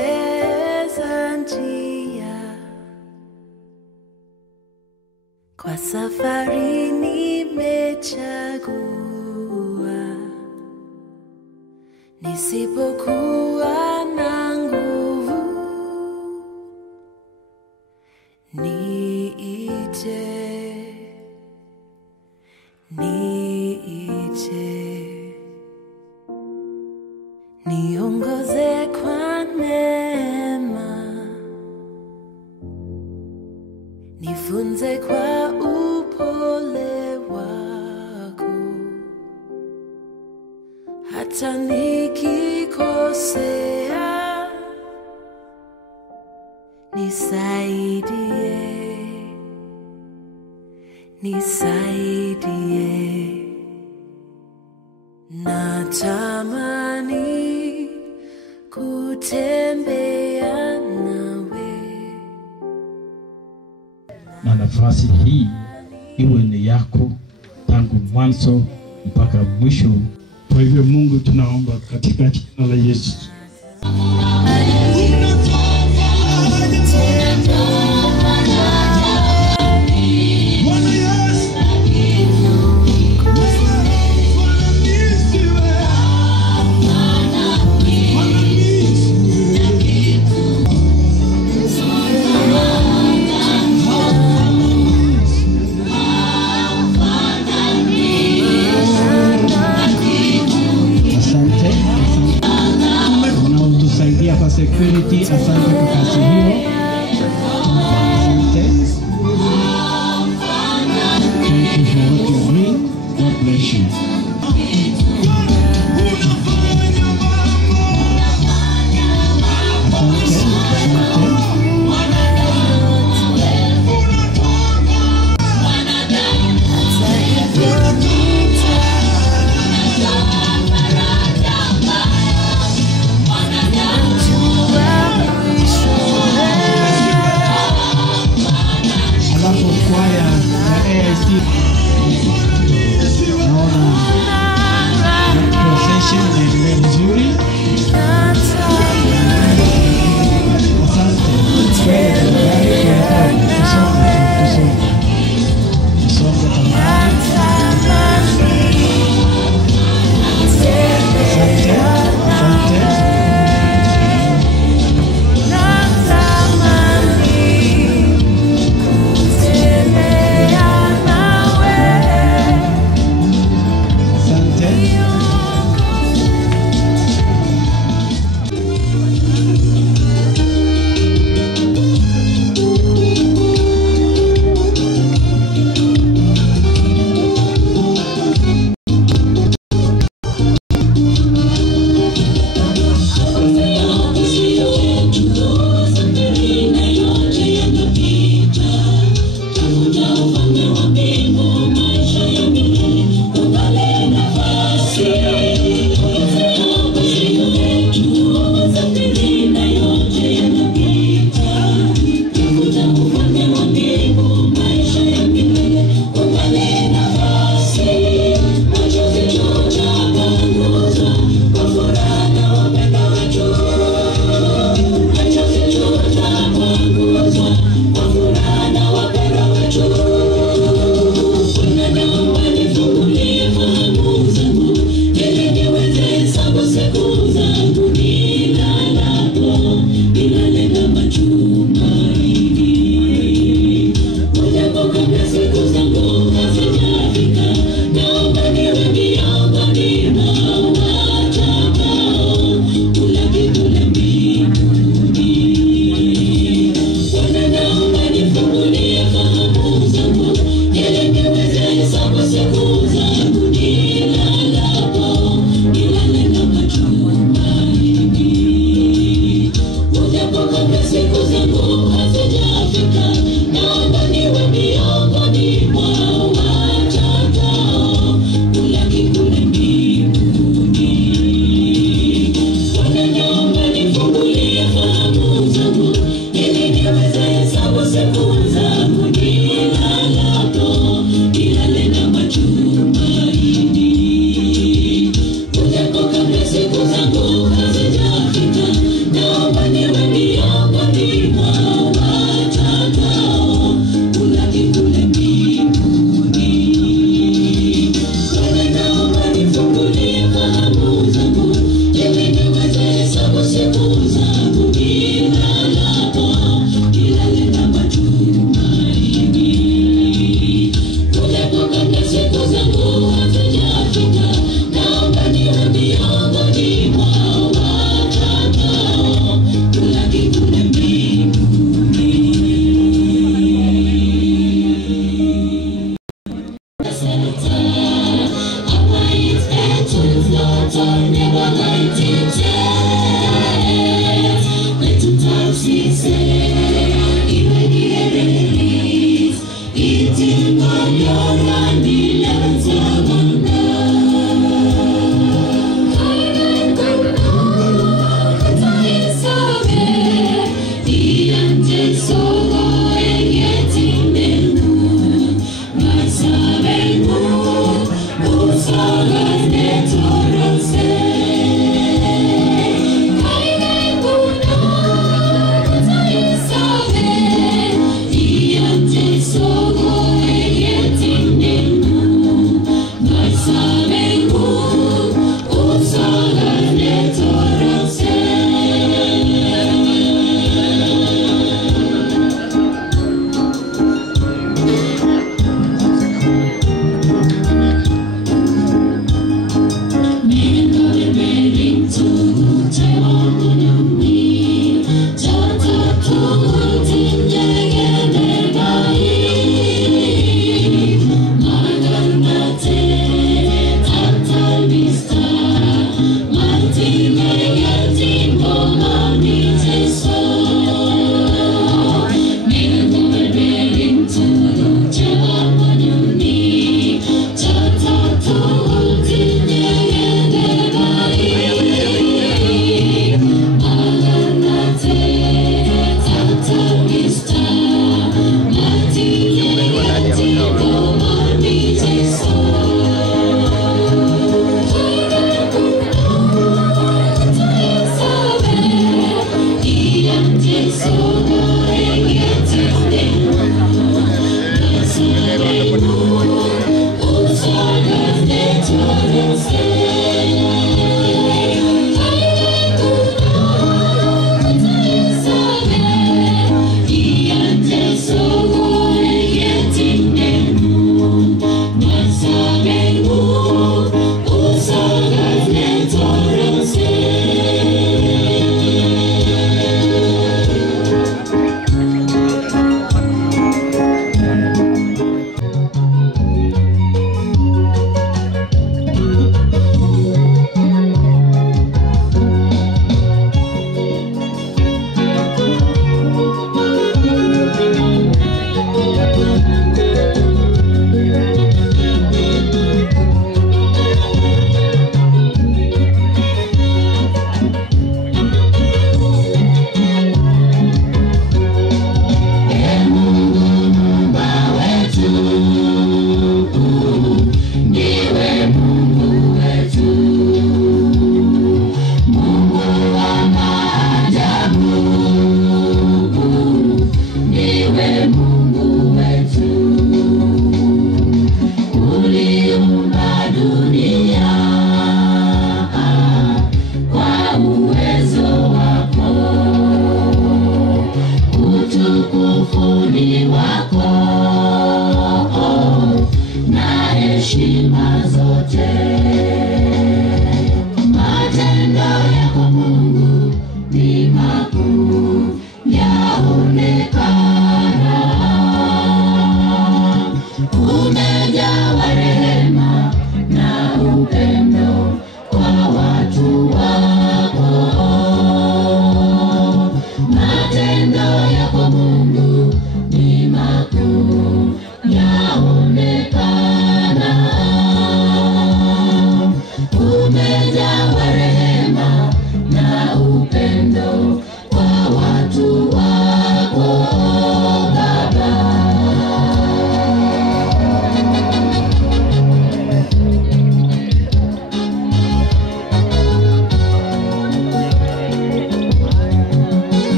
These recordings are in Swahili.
Nikipoteza njia Kwa safari nimechagua, nisipokuwa na nguvu, niite, niongoze kwa neema, nifunze kwa upole wako, hata nikikosea, nisaidie, natamani kutembea nawe. Na nafasi hii iwe ni yako tangu mwanzo mpaka mwisho. Kwa hivyo Mungu, tunaomba katika jina la Yesu.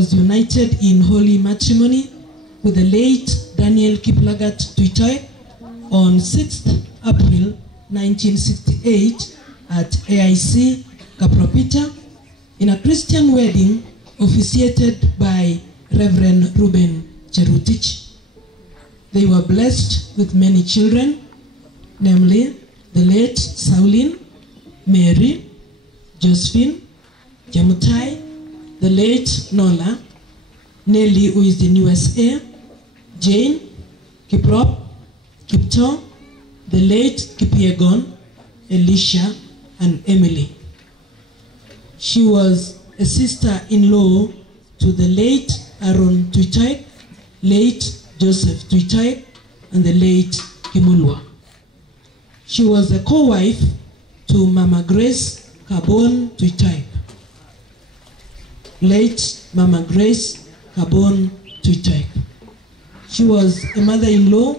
was united in holy matrimony with the late Daniel Kiplagat Tuitoi on 6th April 1968 at AIC Kapropita in a Christian wedding officiated by Reverend Ruben Cherutich. They were blessed with many children, namely the late Sauline, Mary, Josephine, Jamutai, the late Nola, Nelly, who is in USA, Jane, Kiprop, Kipto, the late Kipiegon, Elisha, and Emily. She was a sister-in-law to the late Aaron Tuitoi, late Joseph Tuitoi, and the late Kimulwa. She was a co-wife to Mama Grace Kabon Tuitoi, late Mama Grace Kabon Tuitoi. She was a mother-in-law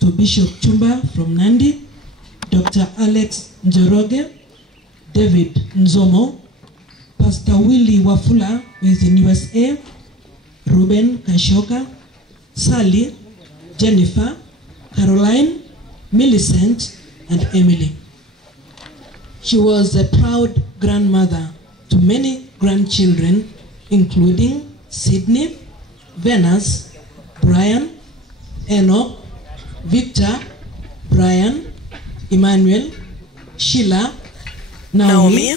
to Bishop Chumba from Nandi, Dr. Alex Njoroge, David Nzomo, Pastor Willie Wafula, who is in USA, Ruben Kashoka, Sally, Jennifer, Caroline, Millicent, and Emily. She was a proud grandmother to many grandchildren, including Sydney, Venus, Brian, Enoch, Victor, Brian, Emmanuel, Sheila, Naomi,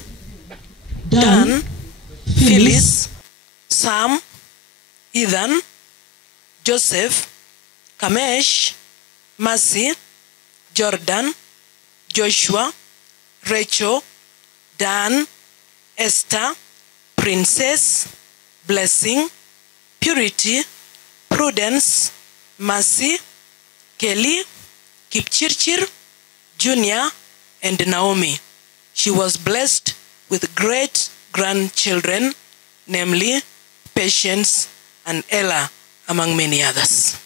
Dan, Phyllis, Sam, Ethan, Joseph, Kamesh, Mercy, Jordan, Joshua, Rachel, Dan, Esther, Princess, Blessing, Purity, Prudence, Mercy, Kelly, Kipchirchir, Junior, and Naomi. She was blessed with great grandchildren, namely Patience and Ella, among many others.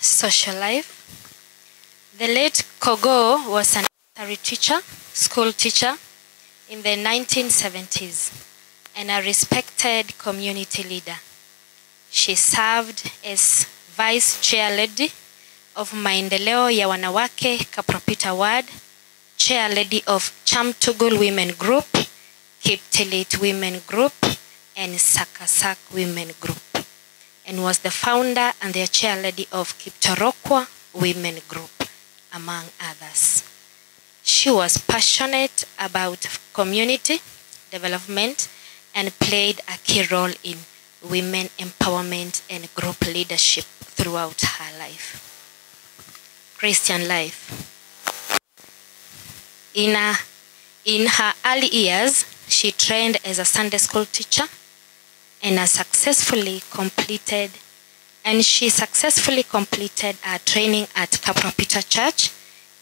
Social life. The late Kogo was an elementary teacher, school teacher in the 1970s and a respected community leader. She served as vice chair lady of Maendeleo ya Wanawake Kapropita Ward, chair lady of Chamtugul Women Group, Kiptilit Women Group, and Sakasak Women Group, and was the founder and the chair lady of Kiptorokwa Women Group, among others. She was passionate about community development and played a key role in women empowerment and group leadership throughout her life. Christian life. In her early years, she trained as a Sunday school teacher and successfully completed her training at Kapropita Church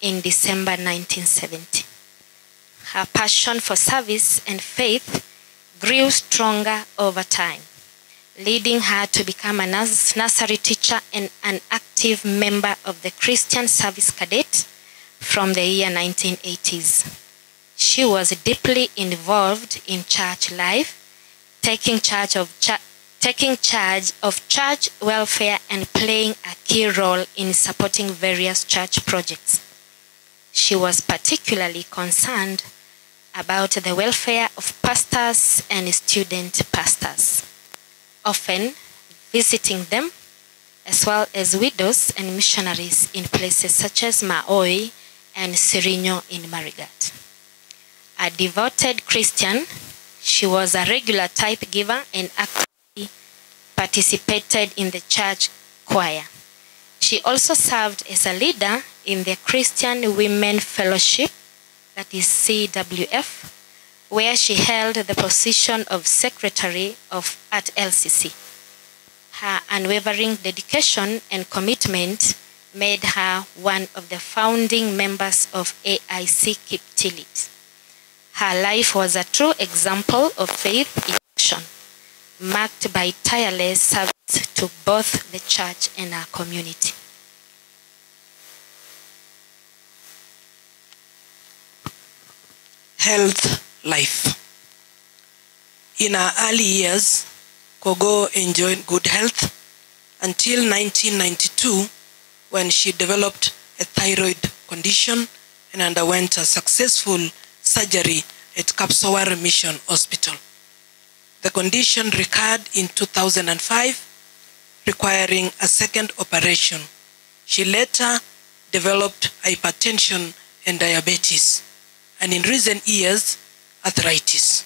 in December 1970. Her passion for service and faith grew stronger over time, leading her to become a nursery teacher and an active member of the Christian Service Cadet from the year 1980s. She was deeply involved in church life, taking charge of church welfare and playing a key role in supporting various church projects. She was particularly concerned about the welfare of pastors and student pastors, often visiting them, as well as widows and missionaries in places such as Maoi and Sirino in Marigat. A devoted Christian, she was a regular type giver and actively participated in the church choir. She also served as a leader in the Christian Women Fellowship, that is CWF, where she held the position of secretary at LCC. Her unwavering dedication and commitment made her one of the founding members of AIC Kiptilit. Her life was a true example of faith in action, marked by tireless service to both the church and our community. Health life. In her early years, Kogo enjoyed good health until 1992, when she developed a thyroid condition and underwent a successful surgery at Kapsawar Mission Hospital. The condition recurred in 2005, requiring a second operation. She later developed hypertension and diabetes, and in recent years, arthritis.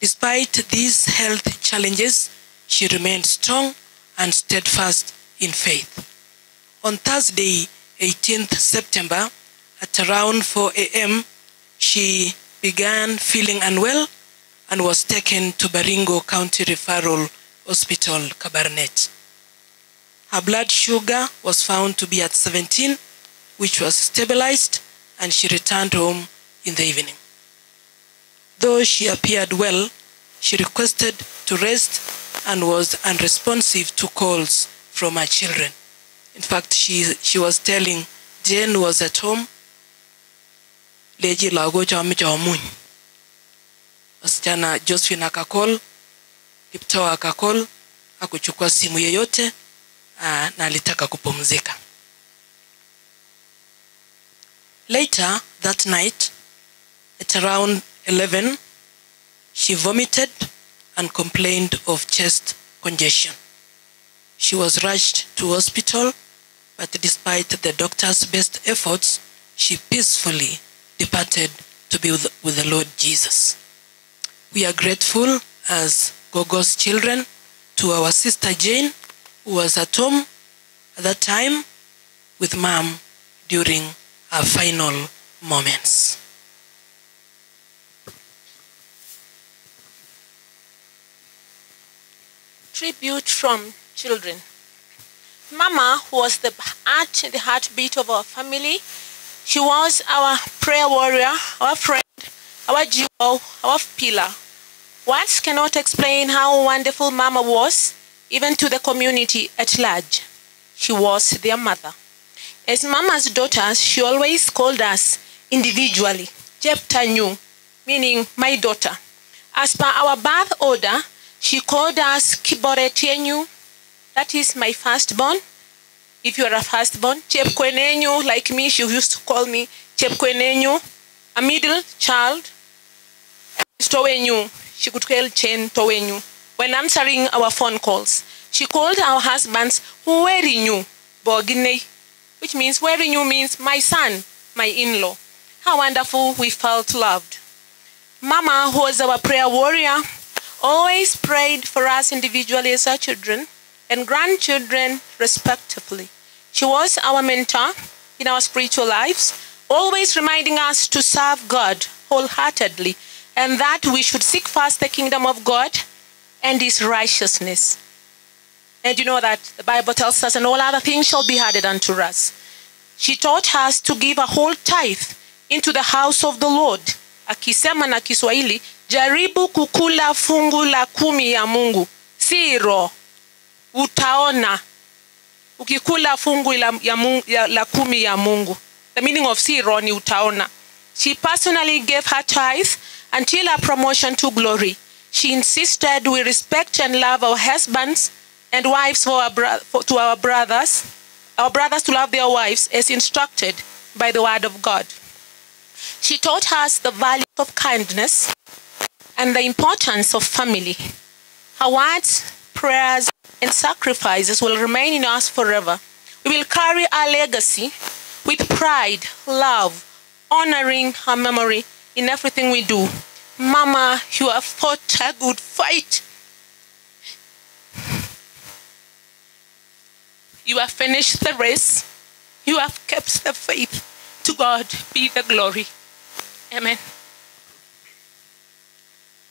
Despite these health challenges, she remained strong and steadfast in faith. On Thursday, 18th September, at around 4 a.m., she began feeling unwell and was taken to Baringo County Referral Hospital, Kabarnet. Her blood sugar was found to be at 17, which was stabilized, and she returned home in the evening. Though she appeared well, she requested to rest and was unresponsive to calls from her children. In fact, she was telling Jane was at home. Leji lago chami chamuny. Wasichana Josephine akakol, Kiptoo akakol, hakuchukua simu yoyote na alitaka kupumzika. Later that night, at around 11, she vomited and complained of chest congestion. She was rushed to hospital, but despite the doctor's best efforts, she peacefully departed to be with the Lord Jesus. We are grateful as Gogo's children to our sister Jane, who was at home at that time with Mom during her final moments. Tribute from children. Mama was the heartbeat of our family. She was our prayer warrior, our friend, our jewel, our pillar. Words cannot explain how wonderful Mama was, even to the community at large. She was their mother. As Mama's daughters, she always called us individually, Jeptanyu, meaning my daughter. As per our birth order, she called us Kiboretienyu, that is my firstborn. If you are a firstborn, Chepkwenenyu, like me, she used to call me Chepkwenenyu, a middle child, Towenyu, she could call Chen Towenyu. When answering our phone calls, she called our husbands Huwerinyu, Bogine, which means Huwerinyu means my son, my in-law. How wonderful we felt loved. Mama, who was our prayer warrior, always prayed for us individually as our children and grandchildren respectively. She was our mentor in our spiritual lives, always reminding us to serve God wholeheartedly and that we should seek first the kingdom of God and his righteousness. And you know that the Bible tells us, and all other things shall be added unto us. She taught us to give a whole tithe into the house of the Lord. Akisema na Kiswahili, jaribu kukula fungu la 10 ya Mungu. Siro, utaona. Ukikula fungu la 10 ya Mungu. The meaning of siro ni utaona. She personally gave her tithe until her promotion to glory. She insisted we respect and love our husbands and wives to our brothers to love their wives as instructed by the word of God. She taught us the value of kindness and the importance of family. Her words, prayers, and sacrifices will remain in us forever. We will carry our legacy with pride, love, honoring her memory in everything we do. Mama, you have fought a good fight. You have finished the race. You have kept the faith. To God be the glory. Amen.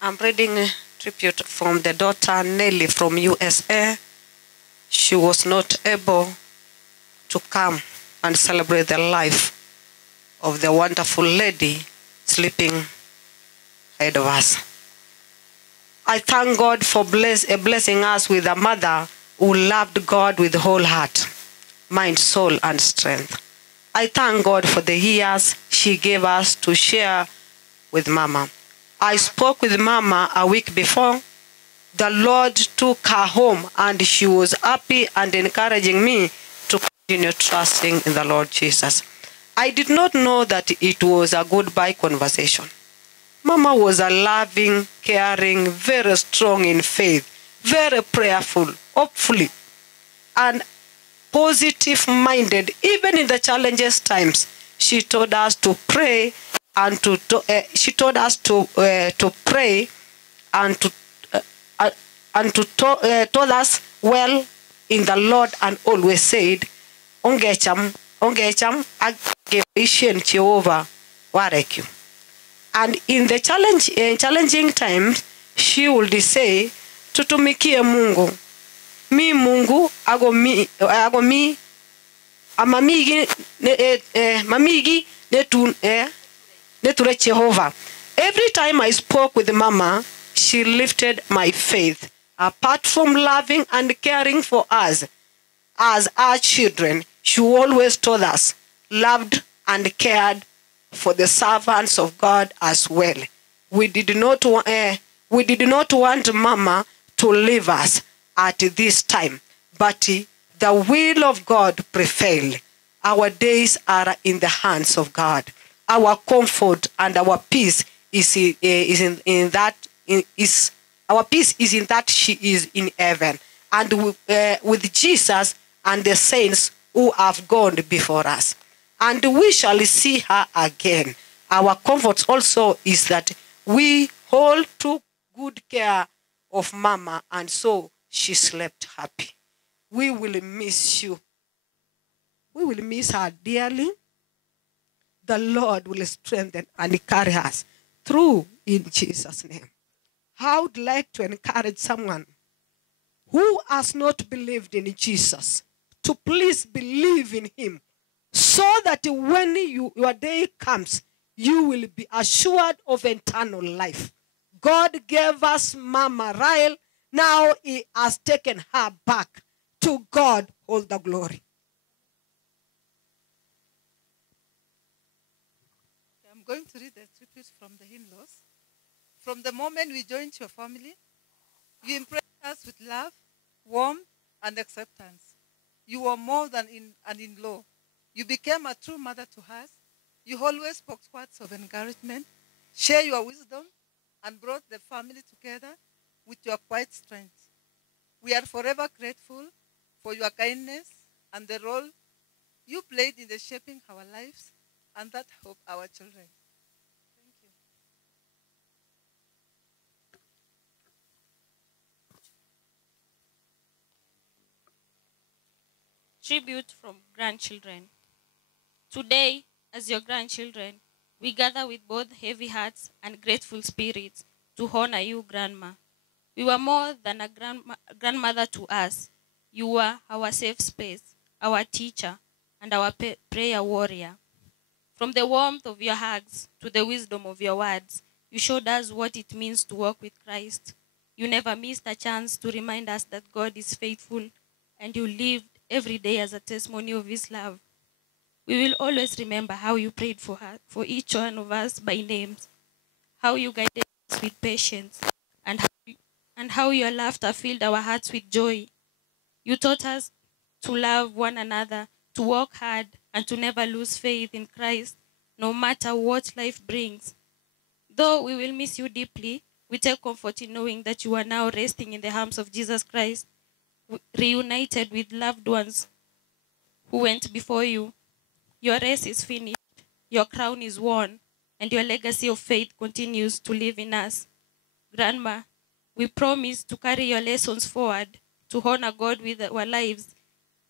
I'm reading a tribute from the daughter Nelly from USA. She was not able to come and celebrate the life of the wonderful lady sleeping ahead of us. I thank God for blessing us with a mother who loved God with whole heart, mind, soul, and strength. I thank God for the years she gave us to share with Mama. I spoke with Mama a week before. The Lord took her home and she was happy and encouraging me to continue trusting in the Lord Jesus. I did not know that it was a goodbye conversation. Mama was a loving, caring, very strong in faith, very prayerful, hopefully, and positive-minded. Even in the challenges times, she told us to pray and told us well in the Lord, and always said, "Ongecham agevishien Jehovah warek." And in the challenging times, she would say, "Tutumikie Mungu. Mi Mungu ago mi amamigi mamigi neture Jehovah." Every time I spoke with Mama, she lifted my faith. Apart from loving and caring for us as our children, she always told us, loved and cared for the servants of God as well. We did not want Mama to leave us at this time, but the will of God prevailed. Our days are in the hands of God. Our comfort and our peace is in that she is in heaven, and with Jesus and the saints who have gone before us, and we shall see her again. Our comfort also is that we all took good care of Mama, and so she slept happy. We will miss you. We will miss her dearly. The Lord will strengthen and carry us through in Jesus' name. I would like to encourage someone who has not believed in Jesus to please believe in him, so that when your day comes, you will be assured of eternal life. God gave us Mama Rael. Now he has taken her back. To God all the glory. I'm going to read the tribute from the in-laws. From the moment we joined your family, you impressed us with love, warmth, and acceptance. You were more than an in-law. You became a true mother to us. You always spoke words of encouragement, shared your wisdom, and brought the family together with your quiet strength. We are forever grateful for your kindness and the role you played in the shaping our lives and that of our children. Thank you. Tribute from grandchildren. Today, as your grandchildren, we gather with both heavy hearts and grateful spirits to honor you, Grandma. You were more than a grandmother to us. You were our safe space, our teacher, and our prayer warrior. From the warmth of your hugs to the wisdom of your words, you showed us what it means to walk with Christ. You never missed a chance to remind us that God is faithful, and you lived every day as a testimony of his love. We will always remember how you prayed for each one of us by names, how you guided us with patience, and how your laughter filled our hearts with joy. You taught us to love one another, to work hard, and to never lose faith in Christ, no matter what life brings. Though we will miss you deeply, we take comfort in knowing that you are now resting in the arms of Jesus Christ, reunited with loved ones who went before you. Your race is finished, your crown is worn, and your legacy of faith continues to live in us. Grandma, we promise to carry your lessons forward, to honor God with our lives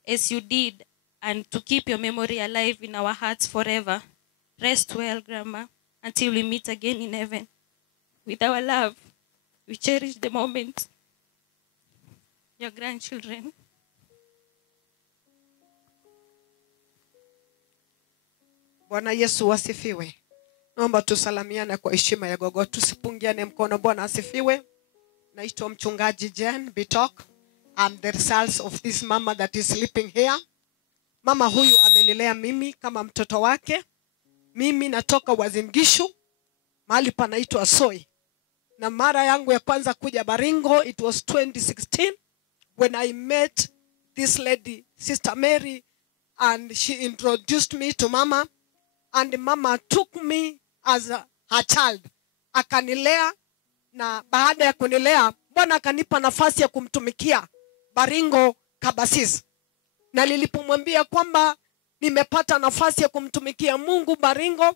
as you did, and to keep your memory alive in our hearts forever. Rest well, Grandma, until we meet again in heaven. With our love, we cherish the moment. Your grandchildren. Bwana Yesu asifiwe. Naomba tusalamiane kwa heshima ya gogo, tusipungiane mkono. Bwana asifiwe. Naitwa mchungaji Jen Bitok. I'm the results of this mama that is sleeping here. Mama huyu amenilea mimi kama mtoto wake. Mimi natoka Uasin Gishu, mahali panaitwa Soi. Na mara yangu ya kwanza kuja Baringo, it was 2016 when I met this lady, Sister Mary, and she introduced me to Mama, and Mama took me as her child. Akanilea, na baada ya kunilea, Bwana akanipa nafasi ya kumtumikia Baringo Kabasis. Na nilipomwambia kwamba nimepata nafasi ya kumtumikia Mungu Baringo,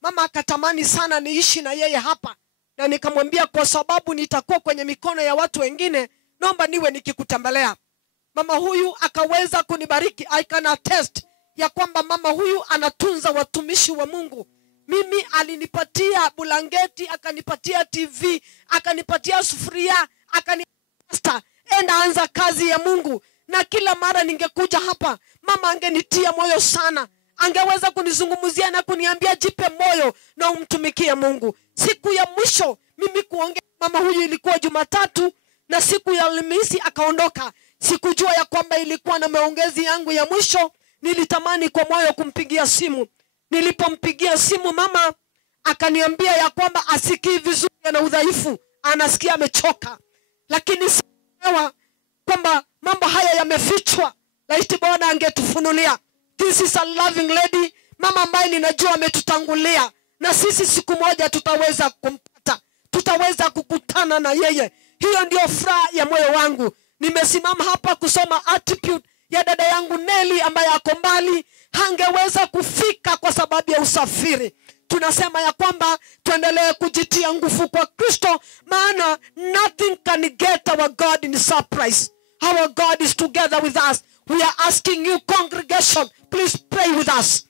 Mama akatamani sana niishi na yeye hapa. Na nikamwambia kwa sababu nitakuwa kwenye mikono ya watu wengine, naomba niwe nikikutembelea. Mama huyu akaweza kunibariki. I can attest ya kwamba mama huyu anatunza watumishi wa Mungu. Mimi alinipatia bulangeti, akanipatia TV, akanipatia sufuria, akanipatia enda anza kazi ya Mungu. Na kila mara ningekuja hapa, mama angenitia moyo sana. Angeweza kunizungumzia na kuniambia jipe moyo na umtumikie Mungu. Siku ya mwisho mimi kuongea mama huyu ilikuwa Jumatatu, na siku ya Alhamisi akaondoka. Sikujua ya kwamba ilikuwa na maongezi yangu ya mwisho. Nilitamani kwa moyo kumpigia simu. Nilipompigia simu mama akaniambia ya kwamba asikii vizuri na udhaifu, anasikia amechoka. Lakini sikuelewa kwamba mambo haya yamefichwa. Laiti Bwana angetufunulia. This is a loving lady, mama ambaye ninajua ametutangulia, na sisi siku moja tutaweza kumpata, tutaweza kukutana na yeye. Hiyo ndio furaha ya moyo wangu. Nimesimama hapa kusoma attribute ya dada yangu Nelly ambaye ako mbali, hangeweza kufika kwa sababu ya usafiri. Tunasema ya kwamba tuendelee kujitia nguvu kwa Kristo, maana nothing can get our God in surprise. Our God is together with us. We are asking you, congregation, please pray with us.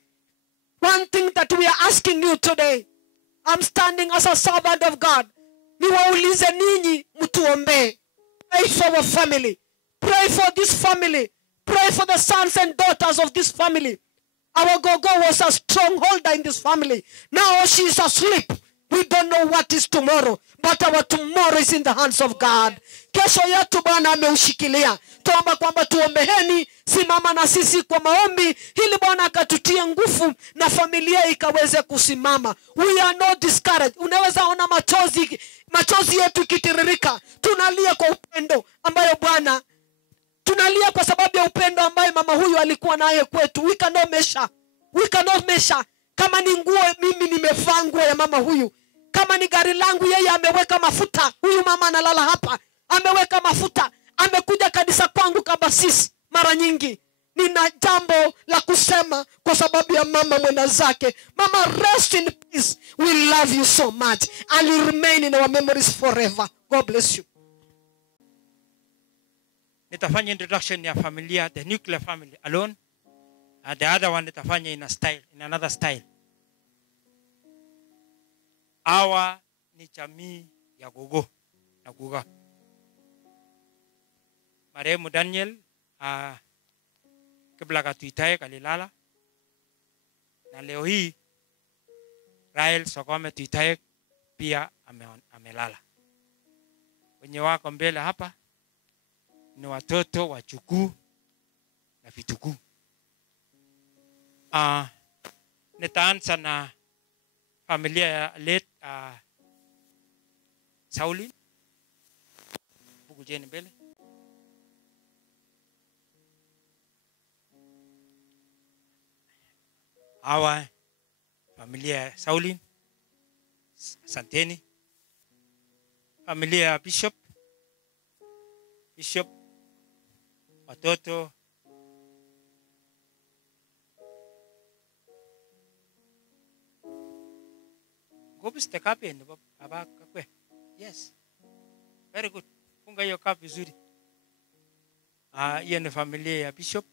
One thing that we are asking you today, I'm standing as a servant of God. Niwaulize ninyi mtuombe. Pray for our family. Pray for this family. Pray for the sons and daughters of this family. Our Gogo was a strongholder in this family. Now she is asleep. We don't know what is tomorrow, but our tomorrow is in the hands of God. Kesho yetu Bwana ameushikilia. Tuomba kwamba tuombeheni, simama na sisi kwa maombi, ili Bwana akatutie nguvu na familia ikaweze kusimama. We are not discouraged. Unaweza ona machozi yetu kitiririka. Tunalia kwa upendo ambayo Bwana, tunalia kwa sababu ya upendo ambaye mama huyu alikuwa naye kwetu. We cannot measure. Kama ni nguo, mimi nimevaa nguo ya mama huyu. Kama ni gari langu, yeye ameweka mafuta. Huyu mama analala hapa, ameweka mafuta. Amekuja kanisa kwangu Kabasis mara nyingi. Nina jambo la kusema kwa sababu ya mama mwenda zake. Mama, rest in peace. We love you so much, and you remain in our memories forever. God bless you. Nitafanya introduction ya familia, the nuclear family alone. The other one nitafanya in another style. Hawa ni jamii ya Gogo na Guga. Marehemu Daniel Kiblaga Tuitaek alilala, na leo hii Rael Sokome Tuitaek pia amelala. Wenye wako mbele hapa ni watoto wachukuu na vitukuu. Nitaanza na familia ya late Sauli. Buku jeni mbele. Hawa familia ya Sauli, asanteni. Familia ya Bishop, watoto Gobis the kapi and Baba Kakwe. Yes. Very good. Funga hiyo kapi vizuri. Hiyo ni familia ya Bishop,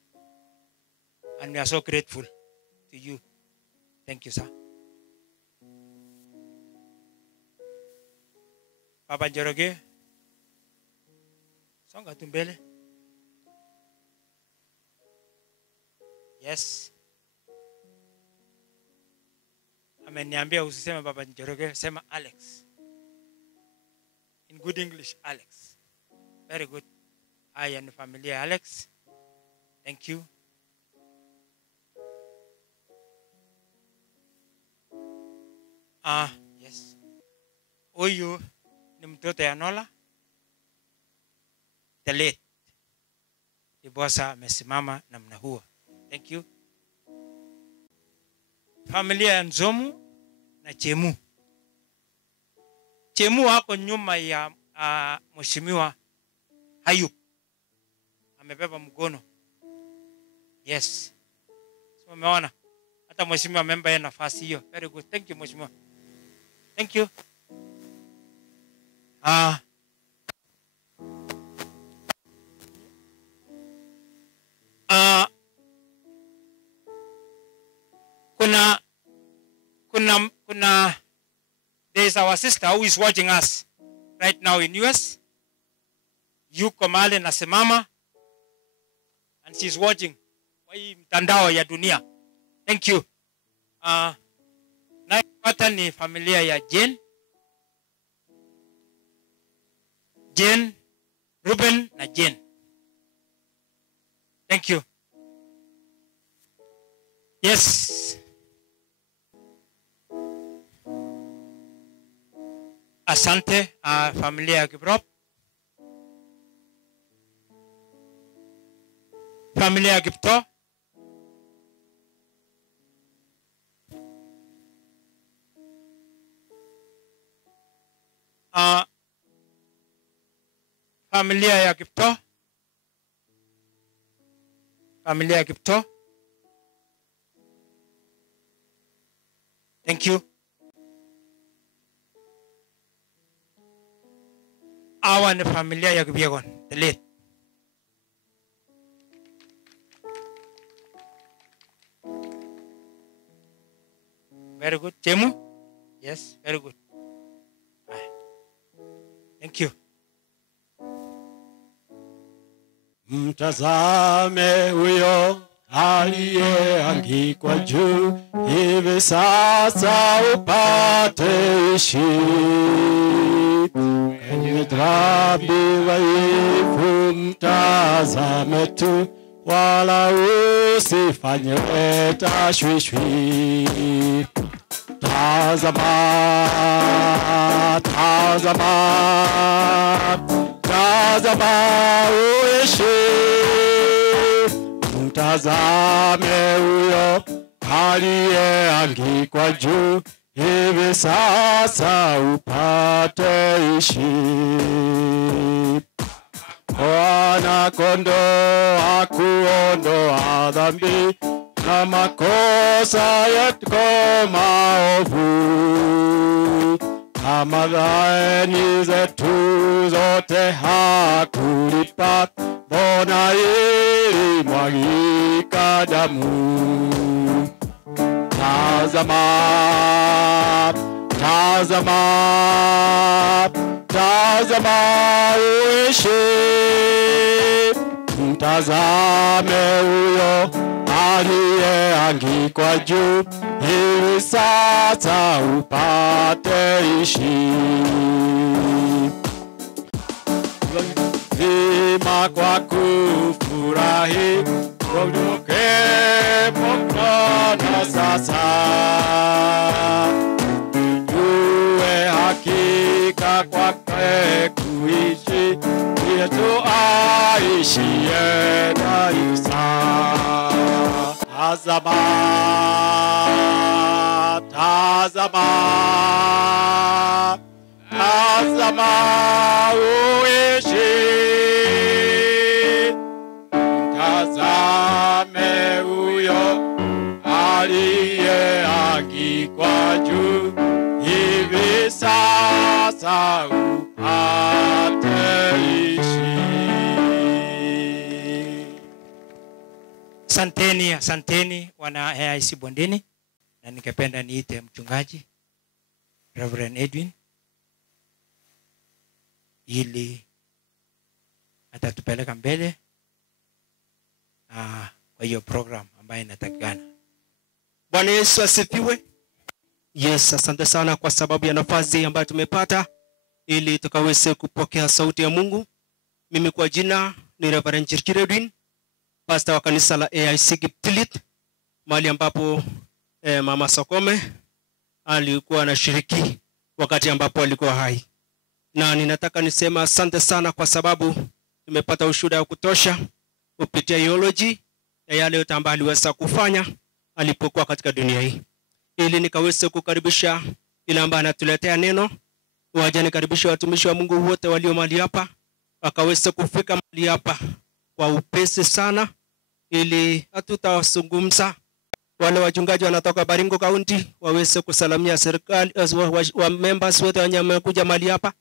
and we are so grateful to you. Thank you, sir. Papa Njoroge, songa tumbele. Yes. Ameniambia usiseme Baba Njoroge, sema Alex. In good English, Alex. Very good. I and familia Alex. Thank you. Yes. Huyu ni mtoto ya Nola the late. Ndiposa amesimama namna huo. Thank you. Familia ya Nzomu na Chemu. Chemu wako nyuma ya Mheshimiwa Hayub. Amebeba mkono. Yes. So umeona? Hata Mheshimiwa member ya nafasi hiyo. Very good. Thank you Mheshimiwa. Thank you. There is our sister who is watching us right now in US. Yuko mahali nasimama and she's watching kwa hii mtandao ya dunia. Thank you. Naipata ni familia ya Jane, Ruben na Jane. Thank you. Yes. Asante familia ya Kiprop. Familia ya Kipto. Familia ya Kipto. Familia ya Kipto. Thank you. Hawa ni familia ya Kipyegon, the late. Very good. Chemu? Yes, very good. Thank you. Mtazame huyo aliyeangikwa juu, hivi sasa upate ishi. Kwenye dhambi dhaifu mtazame tu, wala usifanye tashwishwi. Tazama, tazama, tazama uishi. Mtazame huyo aliyeangikwa juu, hivi sasa upate ishi. Bwana kondoo hakuondoa dhambi na makosa yetu maovu, kama dhambi zetu zote hakulipa, mbona ilimwagika damu. Tazama, tazama, tazama uishi. Mtazame huyo aliyeangikwa juu, hivi sasa upate ishi. Vima kwa kufurahi, uondoke popote sasa. Jue hakika kwake kuishi, Yesu aishiye daima. Tazama, tazama, tazama uishi. Tazame huyo aliyeangikwa juu, hivi sasa upate ishi. Asanteni, asanteni wana AIC Bondeni, na ningependa niite mchungaji Reverend Edwin ili atatupeleka mbele kwa hiyo program ambayo inatakikana. Bwana Yesu asifiwe. Yes, asante sana kwa sababu ya nafasi ambayo tumepata ili tukaweze kupokea sauti ya Mungu. Mimi kwa jina ni Reverend Chirchir Edwin, pastor wa kanisa la AIC Kiptilit, mahali ambapo Mama Sokome alikuwa anashiriki wakati ambapo alikuwa hai. na ninataka nisema asante sana kwa sababu tumepata ushuhuda wa kutosha kupitia eulogy ya yale yote ambayo aliweza kufanya alipokuwa katika dunia hii. Ili nikaweze kukaribisha ile ambaye anatuletea neno, waje nikaribisha watumishi wa Mungu wote walio mahali hapa wakaweze kufika mahali hapa kwa upesi sana, ili hatutazungumza. Wale wachungaji wanatoka Baringo County waweze kusalamia serikali wa members wote wamekuja mahali hapa.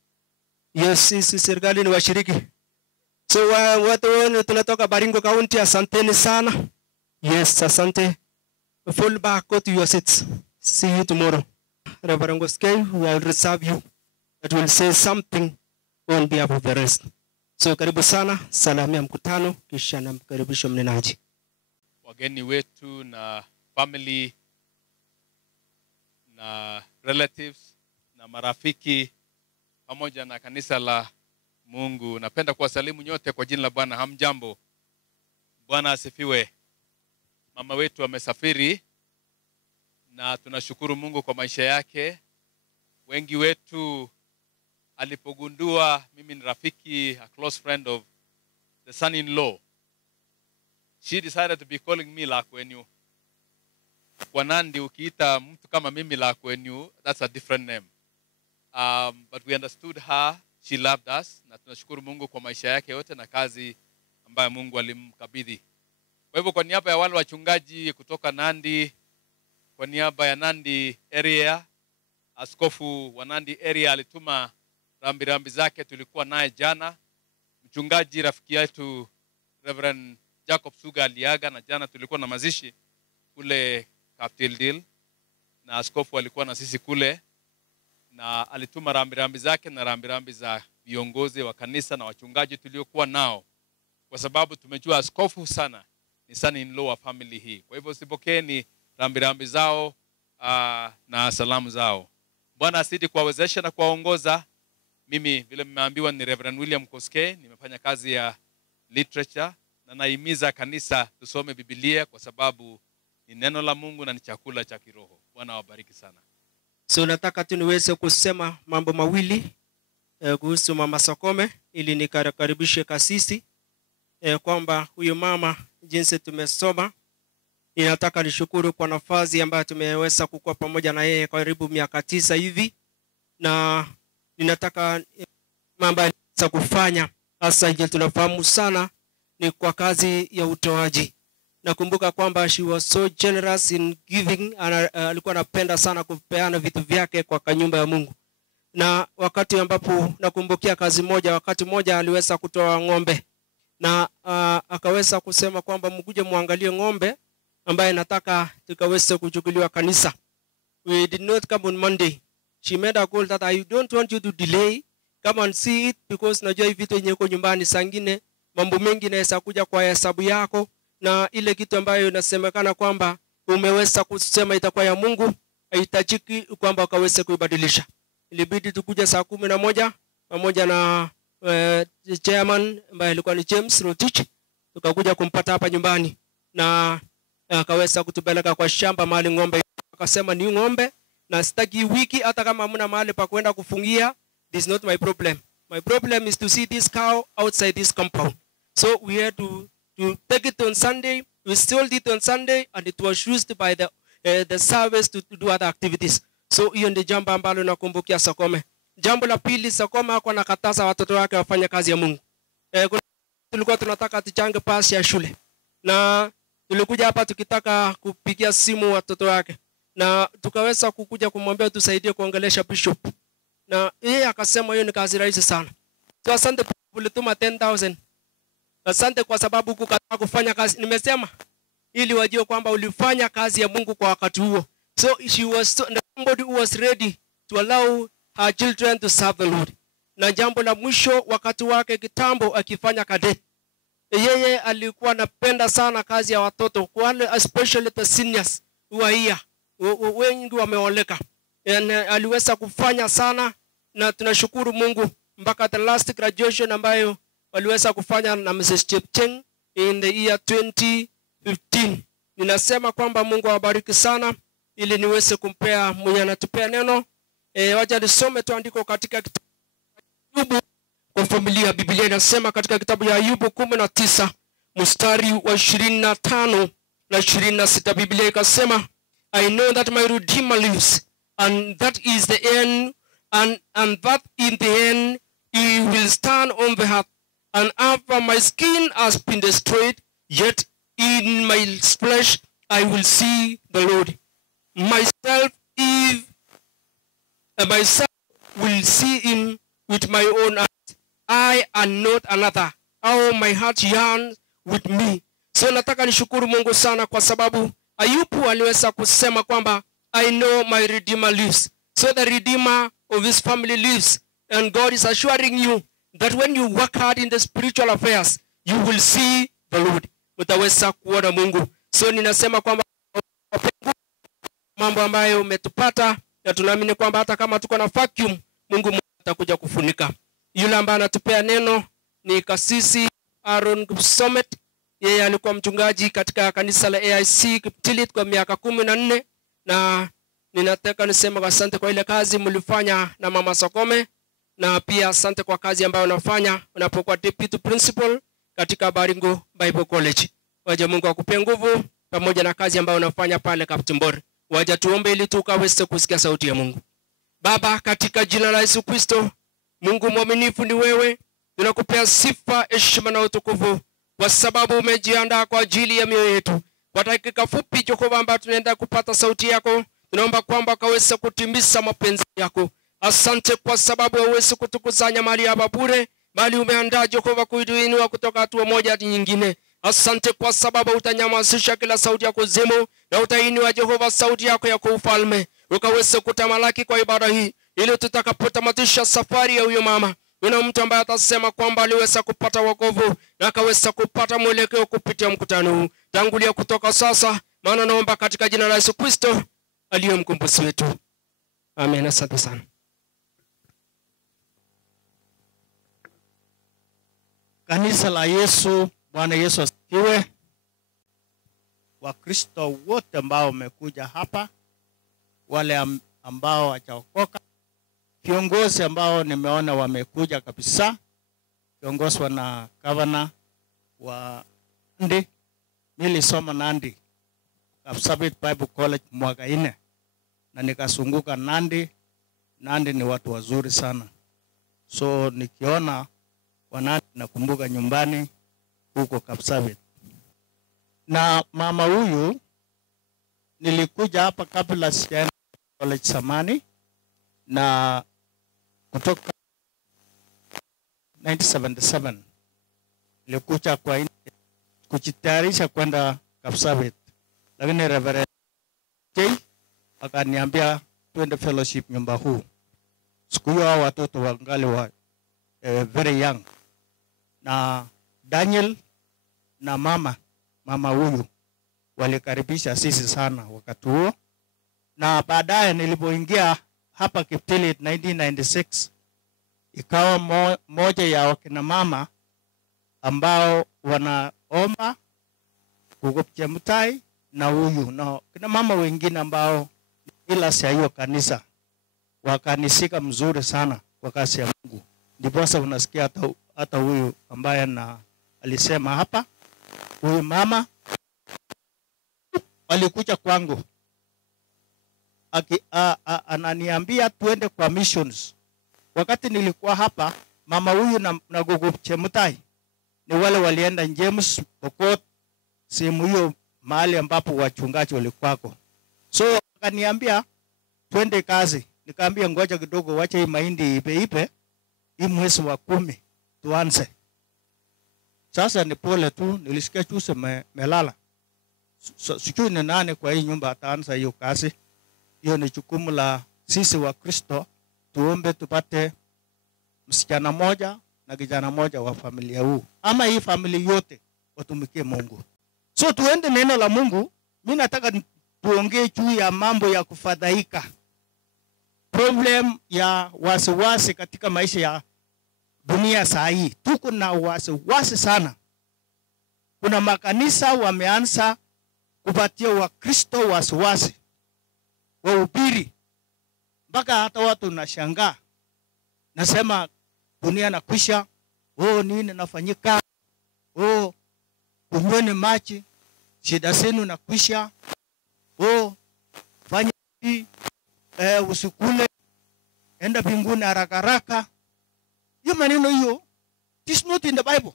Yes, sisi serikali ni washiriki. So watu wote tunatoka Baringo County, asanteni sana. Yes, asante. Fall back, go to your seats. See you tomorrow. Reverend Goskei will reserve you that will say something on behalf of the rest. So karibu sana, salamia mkutano kisha namkaribisha mnenaji. Wageni wetu na family na relatives na marafiki pamoja na kanisa la Mungu, napenda kuwasalimu nyote kwa jina la Bwana. Hamjambo? Bwana asifiwe. Mama wetu amesafiri na tunashukuru Mungu kwa maisha yake. Wengi wetu alipogundua mimi ni rafiki, a close friend of the son-in-law, she decided to be calling me Lakwenyu. Kwa Nandi ukiita mtu kama mimi Lakwenyu, that's a different name. But we understood her, she loved us, na tunashukuru Mungu kwa maisha yake yote na kazi ambayo Mungu alimkabidhi. Kwa hivyo kwa niaba ya wale wachungaji kutoka Nandi, kwa niaba ya Nandi area, askofu wa Nandi area alituma rambirambi zake. Tulikuwa naye jana. Mchungaji rafiki yetu Reverend Jacob Suga aliaga, na jana tulikuwa na mazishi kule Kaptildil, na askofu alikuwa na sisi kule, na alituma rambirambi zake na rambirambi za viongozi wa kanisa na wachungaji tuliokuwa nao, kwa sababu tumejua askofu sana ni son-in-law wa family hii. Kwa hivyo sipokeeni rambirambi zao na salamu zao. Bwana asidi kuwawezesha na kuwaongoza. Mimi vile mmeambiwa ni Reverend William Koske, nimefanya kazi ya literature na naimiza kanisa tusome Biblia kwa sababu ni neno la Mungu na ni chakula cha kiroho. Bwana wabariki sana. So nataka tu niweze kusema mambo mawili kuhusu Mama Sokome ili nikaribishe kasisi kwamba huyu mama jinsi tumesoma, ninataka nishukuru kwa nafasi ambayo tumeweza kukua pamoja na yeye karibu miaka 9 hivi, na ninataka mambo ya kufanya hasa ile tunafahamu sana ni kwa kazi ya utoaji. Nakumbuka kwamba she was so generous in giving, alikuwa anapenda sana kupeana vitu vyake kwa nyumba ya Mungu. Na wakati ambapo nakumbukia kazi moja, wakati moja aliweza kutoa ng'ombe, na akaweza kusema kwamba mkuje muangalie ng'ombe ambaye nataka tukaweze kuchukuliwa kanisa. We did not come on Monday. She made a goal that I don't want you to delay, come and see it, because najua hivi vitu yenye uko nyumbani sangine mambo mengi naweza kuja kwa hesabu yako, na ile kitu ambayo inasemekana kwamba umeweza kusema itakuwa ya Mungu haitajiki kwamba ukaweze kuibadilisha. Ilibidi tukuja saa 11 pamoja na chairman ambaye alikuwa ni James Rotich, tukakuja kumpata hapa nyumbani, na akaweza kutupeleka kwa shamba mahali ng'ombe. Akasema ni ng'ombe na sitaki wiki hata kama hamna mahali pa kwenda kufungia. This is not my problem. My problem is to see this cow outside this compound. So we had to take it on Sunday. We sold it on Sunday and it was used by the service to do other activities. So hiyo ndio jambo ambalo nakumbukia Sokome. Jambo la pili, Sokome hakuwa anakataza watoto wake wafanye kazi ya Mungu. Tulikuwa tunataka tuchange pasi ya shule, na tulikuja hapa tukitaka kupigia simu watoto wake, na tukaweza kukuja kumwambia tusaidie kuongelesha bishop, na yeye akasema hiyo ni kazi rahisi sana. So asante ulituma 10,000. Asante kwa sababu kukataa kufanya kazi. Nimesema ili wajue kwamba ulifanya kazi ya Mungu kwa wakati huo. So she was somebody who was ready to allow her children to serve the Lord. Na jambo la mwisho, wakati wake kitambo akifanya cadet, yeye alikuwa anapenda sana kazi ya watoto, wale especially the seniors who are here, wengi wameoleka. Aliweza kufanya sana, na tunashukuru Mungu mpaka the last graduation ambayo waliweza kufanya na Mrs. Chepcheng in the year 2015. Ninasema kwamba Mungu awabariki sana, ili niweze kumpea mwenye anatupea neno. Wacha nisome tu andiko katika Ayubu kwa familia. Biblia inasema katika kitabu ya Ayubu 19 mstari wa 25 na 26, Biblia ikasema, I know that my Redeemer lives, and that is the end, and that in the end he will stand on the earth, and after my skin has been destroyed, yet in my flesh I will see the Lord. Myself will see him with my own eyes, I and not another. Oh, my heart yearns with me. So nataka nishukuru Mungu sana kwa sababu Ayubu aliweza kusema kwamba I know my Redeemer lives. So the Redeemer of his family lives, and God is assuring you that when you work hard in the spiritual affairs, you will see the Lord. Utaweza kuona Mungu. So ninasema kwamba mambo ambayo umetupata, na tunaamini kwamba hata kama tuko na vacuum, Mungu atakuja kufunika. Yule ambaye anatupea neno ni Kasisi Aaron Somet. Yeye alikuwa mchungaji katika kanisa la AIC Kiptilit kwa miaka 14, na ninataka niseme asante kwa ile kazi mlifanya na Mama Sokome, na pia asante kwa kazi ambayo unafanya unapokuwa deputy principal katika Baringo Bible College. Waje Mungu akupe nguvu pamoja na kazi ambayo unafanya pale Kaptimbor. Waje tuombe ili tukaweze kusikia sauti ya Mungu. Baba, katika jina la Yesu Kristo, Mungu mwaminifu ni wewe. Tunakupea sifa, heshima na utukufu kwa sababu umejiandaa kwa ajili ya mioyo yetu. Kwa dakika fupi Jehova ambayo tunaenda kupata sauti yako, tunaomba kwamba kaweze kutimiza mapenzi yako. Asante kwa sababu hauwezi kutukusanya mali hapa bure, bali umeandaa Jehova kuituinua kutoka hatua moja hadi nyingine. Asante kwa sababu utanyamazisha kila sauti ya kuzimu, na utainua Jehova sauti yako ya ufalme, ukaweze kutamalaki kwa ibada hii, ili tutakapotamatisha safari ya huyo mama, kuna mtu ambaye atasema kwamba aliweza kupata wokovu na akaweza kupata mwelekeo kupitia mkutano huu. Tangulia kutoka sasa, maana naomba katika jina la Yesu Kristo aliye mkombozi wetu. Amen. Asante sana. Kanisa la Yesu, Bwana Yesu asifiwe. Wakristo wote ambao wamekuja hapa, wale ambao hawajaokoka, viongozi ambao nimeona wamekuja kabisa, viongozi na governor wa Nandi. Nilisoma Nandi Kapsabet Bible College mwaka 4 na nikasunguka Nandi. Nandi ni watu wazuri sana, so nikiona Wanandi nakumbuka nyumbani huko Kapsabet. Na mama huyu nilikuja hapa kabla sijaenda college samani, na kutoka 1977 nilikuja kwa kujitayarisha kwenda Kapsabet, lakini Reverend J akaniambia twende fellowship nyumba huu. Siku hiyo watoto wangali wa very young, na Daniel na mama huyu walikaribisha sisi sana wakati huo. Na baadaye nilipoingia hapa Kiptilit 1996, ikawa moja ya wakina mama ambao wanaomba huko Chemutai, na huyu na kina mama wengine ambao ila si hiyo kanisa wakanisika mzuri sana kwa kazi ya Mungu. Ndipo sasa unasikia hata huyu ambaye alisema hapa, huyu mama alikuja kwangu ananiambia tuende kwa missions. Wakati nilikuwa hapa, mama huyu na Gogo Chemutai ni wale walienda James Pokot, sehemu hiyo mahali ambapo wachungaji walikuwako. So akaniambia twende kazi. Nikaambia ngoja kidogo, wacha hii mahindi ipe hii mwezi wa 10 tuanze. Sasa ni pole tu, nilisikia chuse melala. Sijui ni nani kwa hii nyumba ataanza hiyo kazi. Hiyo ni jukumu la sisi wa Kristo, tuombe tupate msichana moja na kijana moja wa familia huu, ama hii familia yote watumikie Mungu. So tuende neno la Mungu. Mimi nataka tuongee juu ya mambo ya kufadhaika, problem ya wasiwasi katika maisha ya dunia saa hii. Tuko na wasiwasi sana. Kuna makanisa wameanza kupatia Wakristo wasiwasi, wahubiri, mpaka hata watu nashangaa. Nasema dunia nakwisha, nini nafanyika, kunyweni maji, shida zenu nakwisha, fanya hii, usikule, enda mbinguni haraka haraka. Hiyo maneno hiyo, it is not in the Bible.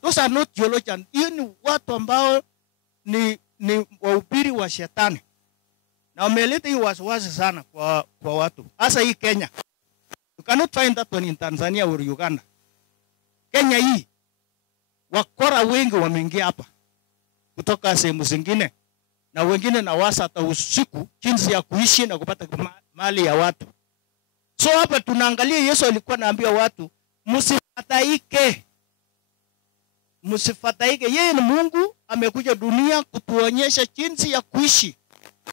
Those are not theologians. Hiyo ni watu ambao ni wahubiri wa shetani. Na wameleta hiyo wasiwasi sana kwa watu. Hasa hii Kenya. You cannot find that one in Tanzania or Uganda. Kenya hii, wakora wengi wameingia hapa kutoka sehemu zingine, na wengine na wasa hata usiku jinsi ya kuishi na kupata mali ya watu. So hapa tunaangalia Yesu alikuwa anaambia watu, msifadhaike. Msifadhaike. Yeye ni Mungu, amekuja dunia kutuonyesha jinsi ya kuishi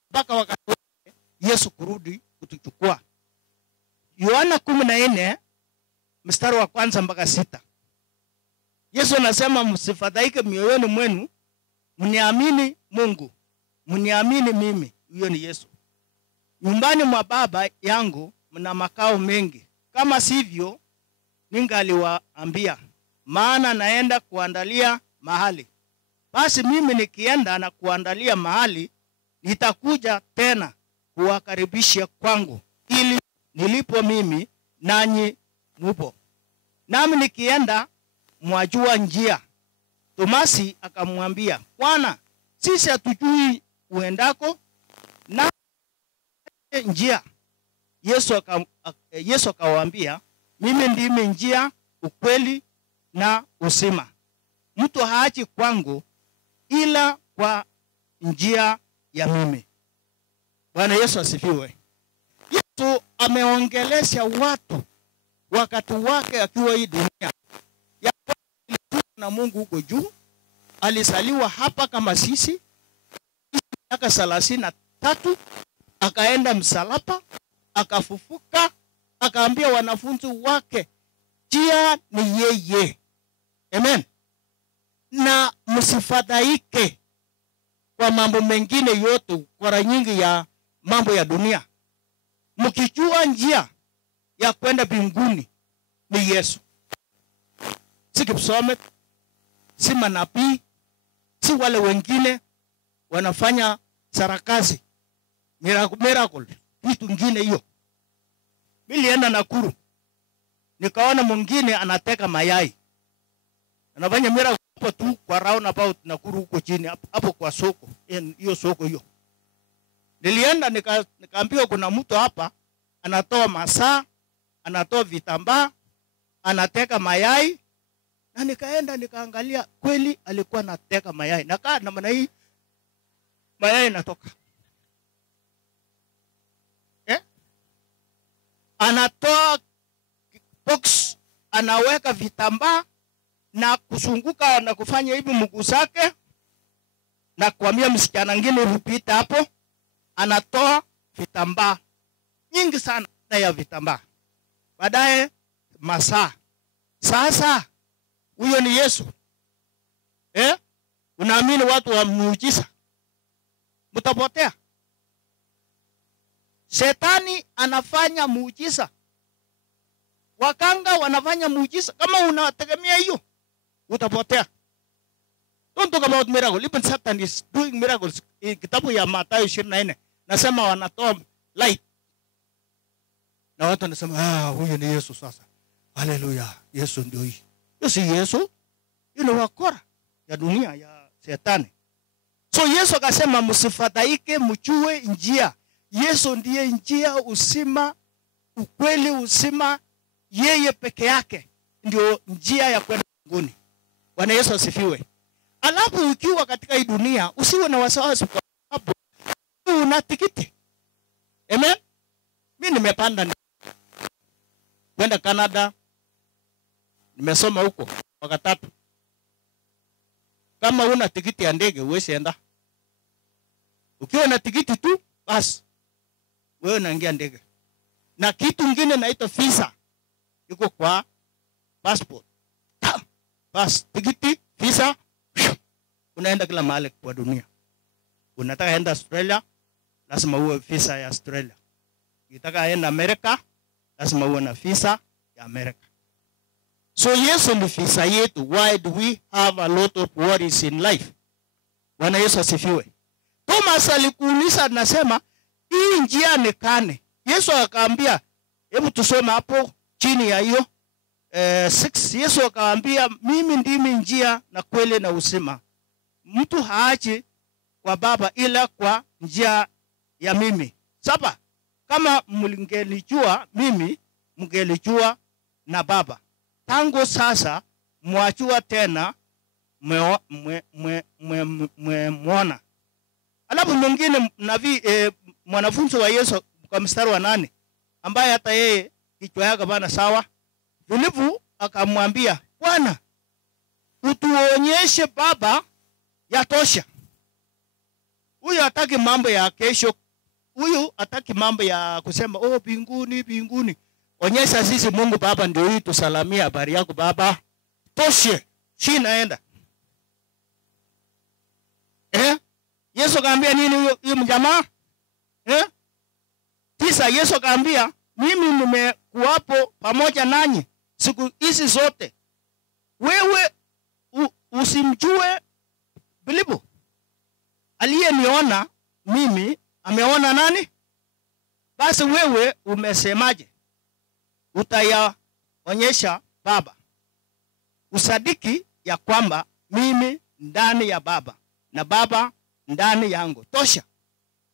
mpaka wakati Yesu kurudi kutuchukua. Yohana 14 mstari wa 1 mpaka 6. Yesu anasema msifadhaike mioyoni mwenu, mniamini Mungu, mniamini mimi. Huyo ni Yesu. Nyumbani mwa Baba yangu mna makao mengi. Kama sivyo ningaliwaambia, maana naenda kuandalia mahali. Basi mimi nikienda na kuandalia mahali, nitakuja tena kuwakaribisha kwangu, ili nilipo mimi nanyi mupo. Nami nikienda mwajua njia. Tomasi akamwambia, Bwana, sisi hatujui uendako, na njia. Yesu akawaambia, mimi ndimi njia, ukweli na uzima. Mtu haachi kwangu ila kwa njia ya mimi. Bwana Yesu asifiwe. Yesu ameongelesha watu wakati wake akiwa hii dunia. Ya na Mungu huko juu, alisaliwa hapa kama sisi, miaka 33, akaenda msalaba, akafufuka, akaambia wanafunzi wake, njia ni yeye. Amen. Na msifadhaike kwa mambo mengine yote, kwa nyingi ya mambo ya dunia. Mkijua njia ya kwenda mbinguni ni Yesu. Si Kipsome, si manabii, si wale wengine wanafanya sarakazi, miracle, vitu vingine hiyo. Nilienda Nakuru, nikaona mwingine anateka mayai. Anafanya miracle hapo tu kwa round about Nakuru huko chini, hapo kwa soko, hiyo soko hiyo. Nilienda nikaambiwa kuna mtu hapa anatoa masaa, anatoa vitambaa, anateka mayai. Na nikaenda nikaangalia, kweli alikuwa anateka mayai. Nakaa na maana hii mayai natoka. Anatoa box, anaweka vitambaa na kusunguka na kufanya hivi mguu zake, na kuambia msichana mwingine rupita hapo, anatoa vitambaa nyingi sana ya vitambaa. Baadaye masaa. Sasa huyo ni Yesu. Unaamini watu wa muujiza? Mtapotea. Shetani anafanya muujiza. Wakanga wanafanya muujiza. Kama unategemea hiyo, utapotea. Don't talk about miracle. Even Satan is doing miracles. Kitabu ya Mathayo 24 nasema wanatoa light. Na watu wanasema, huyo ni Yesu sasa. Haleluya. Yesu ndio hii. Hiyo si Yesu. Hiyo ni wakora ya dunia ya Shetani. So Yesu akasema msifadhaike, mjue njia. Yesu ndiye njia, uzima, ukweli, uzima. Yeye peke yake ndio njia ya kwenda mbinguni. Bwana Yesu asifiwe. Alafu ukiwa katika hii dunia, usiwe na wasiwasi kwa sababu una tikiti. Amen. Mimi nimepanda kwenda Canada. Nimesoma huko mwaka 3. Kama una tikiti ya ndege uweze enda. Ukiwa na tikiti tu basi wewe unaingia ndege. Na kitu kingine naitwa visa. Yuko kwa passport. Bas, tikiti, visa, unaenda kila mahali kwa dunia. Unataka enda Australia, lazima uwe visa ya Australia. Unataka enda Amerika, lazima uwe na visa ya Amerika. So Yesu ni visa yetu. Why do we have a lot of worries in life? Bwana Yesu asifiwe. Thomas alikuuliza, anasema hii njia ni kane. Yesu akaambia, hebu tusome hapo chini ya hiyo 6. Yesu akaambia, mimi ndimi njia na kweli na uzima. Mtu haachi kwa Baba ila kwa njia ya mimi. 7. Kama mngelijua mimi, mngelijua na Baba. Tangu sasa mwajua tena mwona. Alafu mwingine nabii mwanafunzi wa Yesu kwa mstari wa 8 ambaye hata yeye kichwa yake bana sawa, Filipu akamwambia, Bwana, utuonyeshe Baba yatosha. Huyu hataki mambo ya kesho. Huyu hataki mambo ya kusema oh mbinguni mbinguni. Onyesha sisi Mungu Baba ndio hii tusalamia habari yako Baba. Toshe. Si naenda. Yesu kaambia nini huyo mjamaa? 9 Yesu kaambia, mimi nimekuwapo pamoja nanyi siku hizi zote. Wewe usimjue Filipo. Aliyeniona mimi ameona nani? Basi wewe umesemaje? Utayaonyesha Baba. Usadiki ya kwamba mimi ndani ya Baba na Baba ndani yangu. Tosha.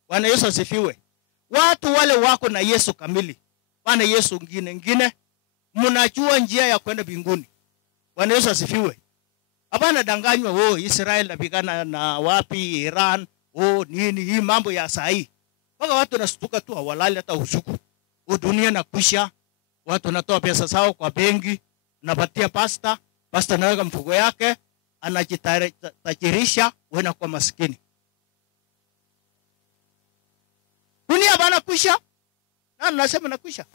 Bwana Yesu asifiwe. Watu wale wako na Yesu kamili, Bwana Yesu ngine mnajua njia ya kwenda mbinguni. Bwana Yesu asifiwe. Hapana danganywa oh Israeli napigana na wapi Iran, oh nini hii mambo ya saa hii. Waka watu nastuka tu hawalali hata usiku. Dunia na kwisha. Watu wanatoa pesa zao kwa benki, napatia pasta anaweka mfuko yake, anajitajirisha, wena kwa maskini. Dunia bana kwisha. Na nasema na kwisha.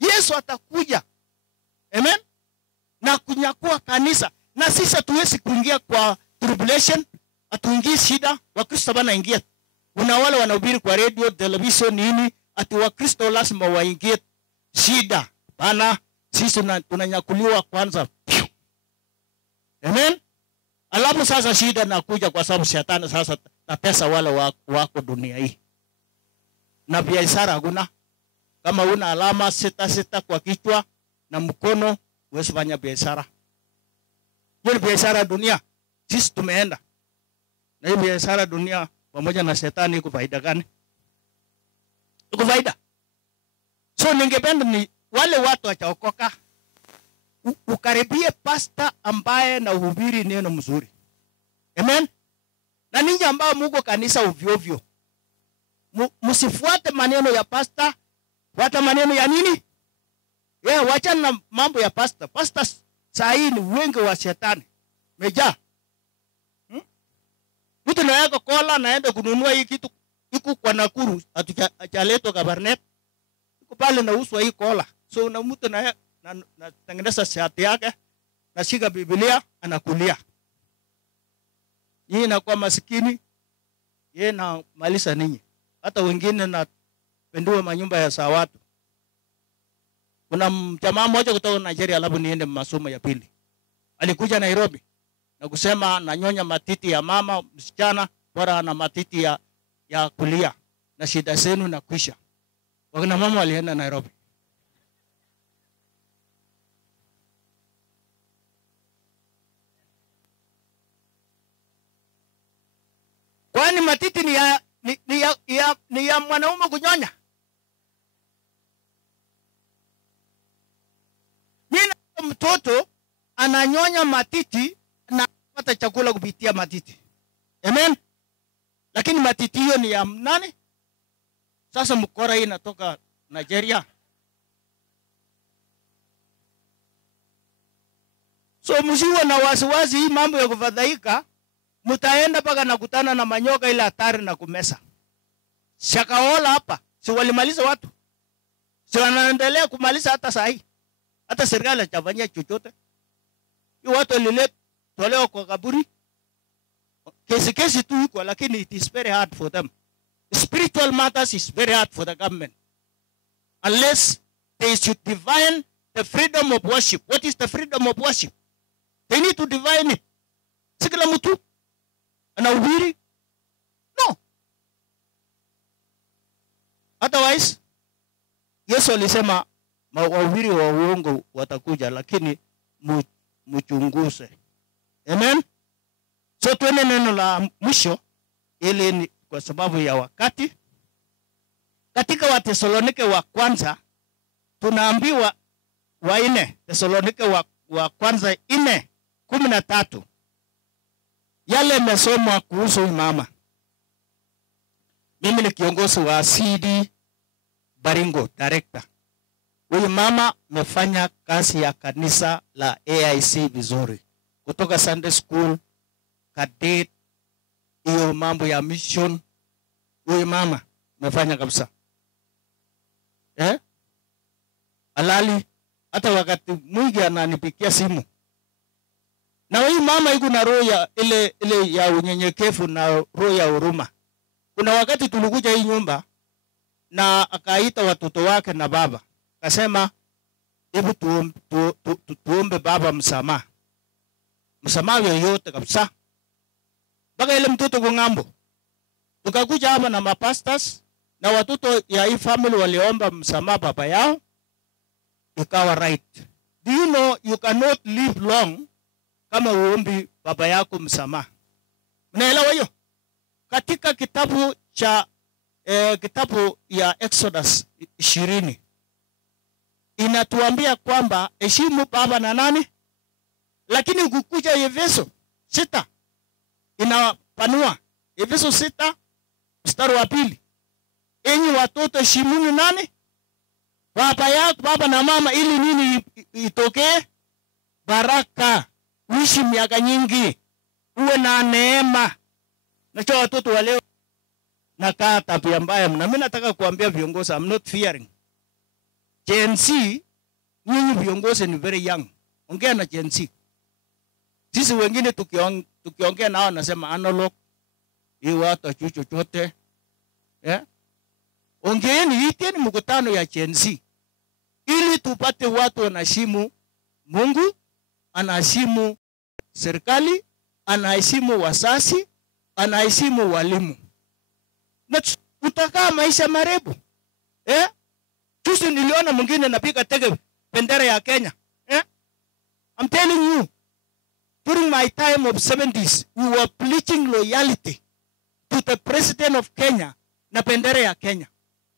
Yesu atakuja. Amen. Na kunyakua kanisa. Na sisi hatuwezi kuingia kwa tribulation, hatuingii shida. Wakristo bana ingia. Kuna wale wanahubiri kwa radio, television nini, ati Wakristo lazima waingie shida. Bana sisi tunanyakuliwa kwanza. Amen. Alafu sasa shida nakuja kwa sababu shetani sasa tatesa wale wako dunia hii. Na biashara hakuna. Kama una alama 6 kwa kichwa na mkono, huwezi fanya biashara. Hiyo ni biashara dunia. Sisi tumeenda. Na hiyo biashara dunia pamoja na shetani iko faida gani? Iko faida. So ningependa ni wale watu wachaokoka ukaribie pasta ambaye na uhubiri neno mzuri. Amen. Na ninyi ambao muko kanisa ovyo ovyo, msifuate maneno ya pasta, fuata maneno ya nini? Wacha na mambo ya pasta. Pasta saa hii ni wengi wa shetani. Meja. Mtu na yako kola naenda kununua hii kitu iko kwa Nakuru atuchaletwa Kabarnet. Iko pale na uswa hii kola. So na mtu na tengeneza shati yake na shika Biblia anakulia. Yeye na kwa maskini yeye na malisa ninyi. Hata wengine na pendua manyumba ya saa watu. Kuna jamaa mmoja kutoka Nigeria alafu niende masomo ya pili. Alikuja Nairobi na kusema nanyonya matiti ya mama msichana bora ana matiti ya kulia na shida zenu na kwisha. Wakina mama walienda Nairobi. Kwani matiti ni ya mwanaume kunyonya? Mimi mtoto ananyonya matiti na kupata chakula kupitia matiti. Amen. Lakini matiti hiyo ni ya nani? Sasa mkora hii inatoka Nigeria. So msiwe na wasiwasi hii mambo ya kufadhaika, mtaenda paka nakutana na manyoka ile hatari na kumesa. Shakaola hapa, si walimaliza watu. Si wanaendelea kumaliza hata saa hii. Hata serikali haijafanyia chochote. Hiyo watu walitolewa kwa kaburi. Kesi tu iko, lakini it is very hard for them. Spiritual matters is very hard for the government. Unless they should define the freedom of worship. What is the freedom of worship? They need to define it. Si kila mtu anahubiri? No. Otherwise, Yesu alisema wahubiri wa uongo watakuja, lakini mchunguze. Amen. So tuende neno la mwisho, ili ni kwa sababu ya wakati. Katika Wathesalonike wa kwanza tunaambiwa Thesalonike wa kwanza 4:13. Yale yamesomwa kuhusu mama. Mimi ni kiongozi wa CD Baringo, director. Huyu mama amefanya kazi ya kanisa la AIC vizuri. Kutoka Sunday school, cadet, hiyo mambo ya mission. Huyu mama amefanya kabisa. Alali, hata wakati mwingi ananipigia simu. Na huyu mama yuko na roho ya ile ya unyenyekevu na roho ya huruma. Kuna wakati tulikuja hii nyumba na akaita watoto wake na baba. Akasema, hebu tuombe baba msamaha. Msamaha yoyote kabisa. Baka ile mtoto kwa ng'ambo. Tukakuja hapa na mapastors na watoto ya hii family waliomba msamaha baba yao. Ikawa right. Do you know you cannot live long kama uombi baba yako msamaha? Mnaelewa hiyo? Katika kitabu ya Exodus 20 inatuambia kwamba heshimu baba na nani? Lakini ukikuja Efeso 6 inapanua. Efeso 6 mstari wa 2. Enyi watoto heshimuni nani? Baba yako, baba na mama, ili nini itokee? Baraka. Uishi miaka nyingi. Uwe na neema. Nacho watoto wa leo nakaa tabia mbaya. Na mimi nataka kuambia viongozi, I'm not fearing. Gen Z, nyinyi viongozi ni very young. Ongea na Gen Z. Sisi wengine tukiongea nao nasema analog. Hii watu chucho chote. Ongeeni, iteni mkutano ya Gen Z. Ili tupate watu wanaheshimu Mungu, anaheshimu serikali, anaheshimu wasasi, anaheshimu walimu. Na utakaa maisha marefu. Juzi niliona mwingine napiga tege bendera ya Kenya. I'm telling you, during my time of 70s, we were preaching loyalty to the president of Kenya na bendera ya Kenya.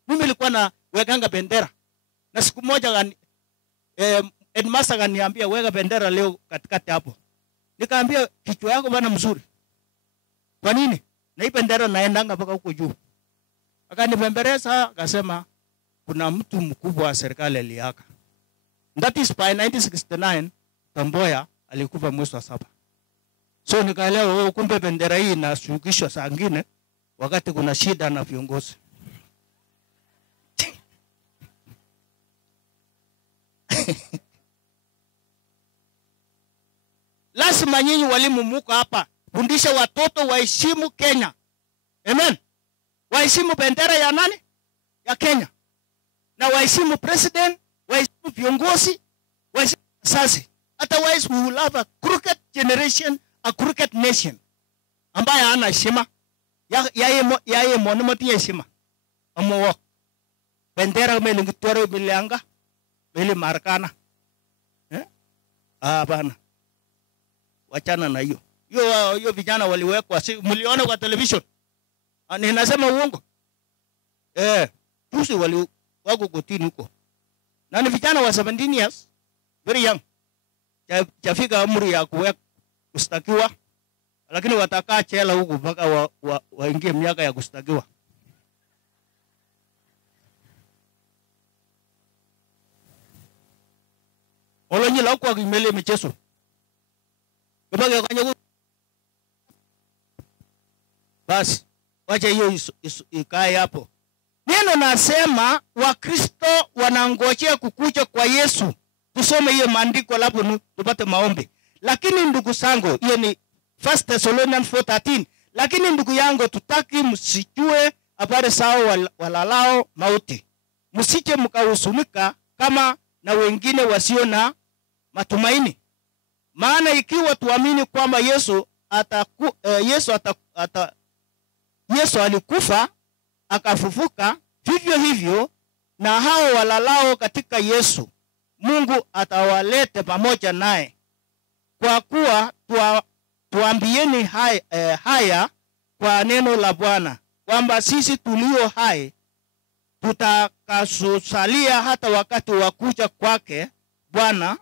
Mimi nilikuwa na wekanga bendera. Na siku moja headmaster kaniambia weka bendera leo katikati hapo. Nikaambia kichwa yako bana mzuri. Kwa nini? Na hii bendera naendanga mpaka huko juu. Akanibembeleza akasema kuna mtu mkubwa wa serikali aliaka. That is by 1969 Tamboya alikufa mwezi wa 7. So nikaelewa kumbe bendera hii inashukishwa saa nyingine wakati kuna shida na viongozi. Lazima nyinyi walimu muko hapa fundisha watoto waheshimu Kenya. Amen. Waheshimu bendera ya nani? Ya Kenya. Na waheshimu president, waheshimu viongozi, waheshimu asasi. Otherwise we will have a crooked generation, a crooked nation. Ambaye hana heshima. Yaye monimoti heshima. Amowo. Bendera melingitwaro milianga. Mili marakana. Bana. Wachana na hiyo. Hiyo vijana waliwekwa, mliona kwa television. Ninasema uongo. Tusi wako kotini huko. Na ni vijana wa 17 years, very young. Chafika umri ya kustakiwa, lakini watakaa chela huko mpaka waingie miaka ya kustakiwa. Olonyi la huko kimele michezo. Kubage kwenye basi wacha hiyo ikae hapo. Neno nasema Wakristo wanangojea kukuja kwa Yesu. Tusome hiyo maandiko alafu tupate maombi. Lakini ndugu zangu, hiyo ni 1 Thessalonians 4:13. Lakini ndugu yangu, tutaki msijue habari zao walalao mauti. Msije mkahuzunika kama na wengine wasio na matumaini. Maana ikiwa tuamini kwamba Yesu alikufa akafufuka, vivyo hivyo na hao walalao katika Yesu Mungu atawalete pamoja naye. Kwa kuwa tuambieni haya kwa neno la Bwana, kwamba sisi tulio hai tutakasosalia hata wakati wa kuja kwake Bwana,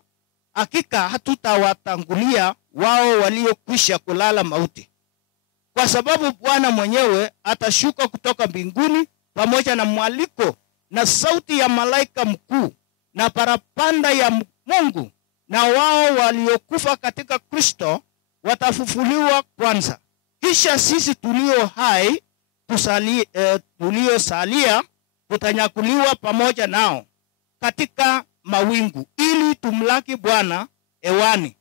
hakika hatutawatangulia wao waliokwisha kulala mauti. Kwa sababu Bwana mwenyewe atashuka kutoka mbinguni pamoja na mwaliko na sauti ya malaika mkuu na parapanda ya Mungu, na wao waliokufa katika Kristo watafufuliwa kwanza. Kisha sisi tulio hai tuliosalia tutanyakuliwa pamoja nao katika mawingu, ili tumlaki Bwana hewani,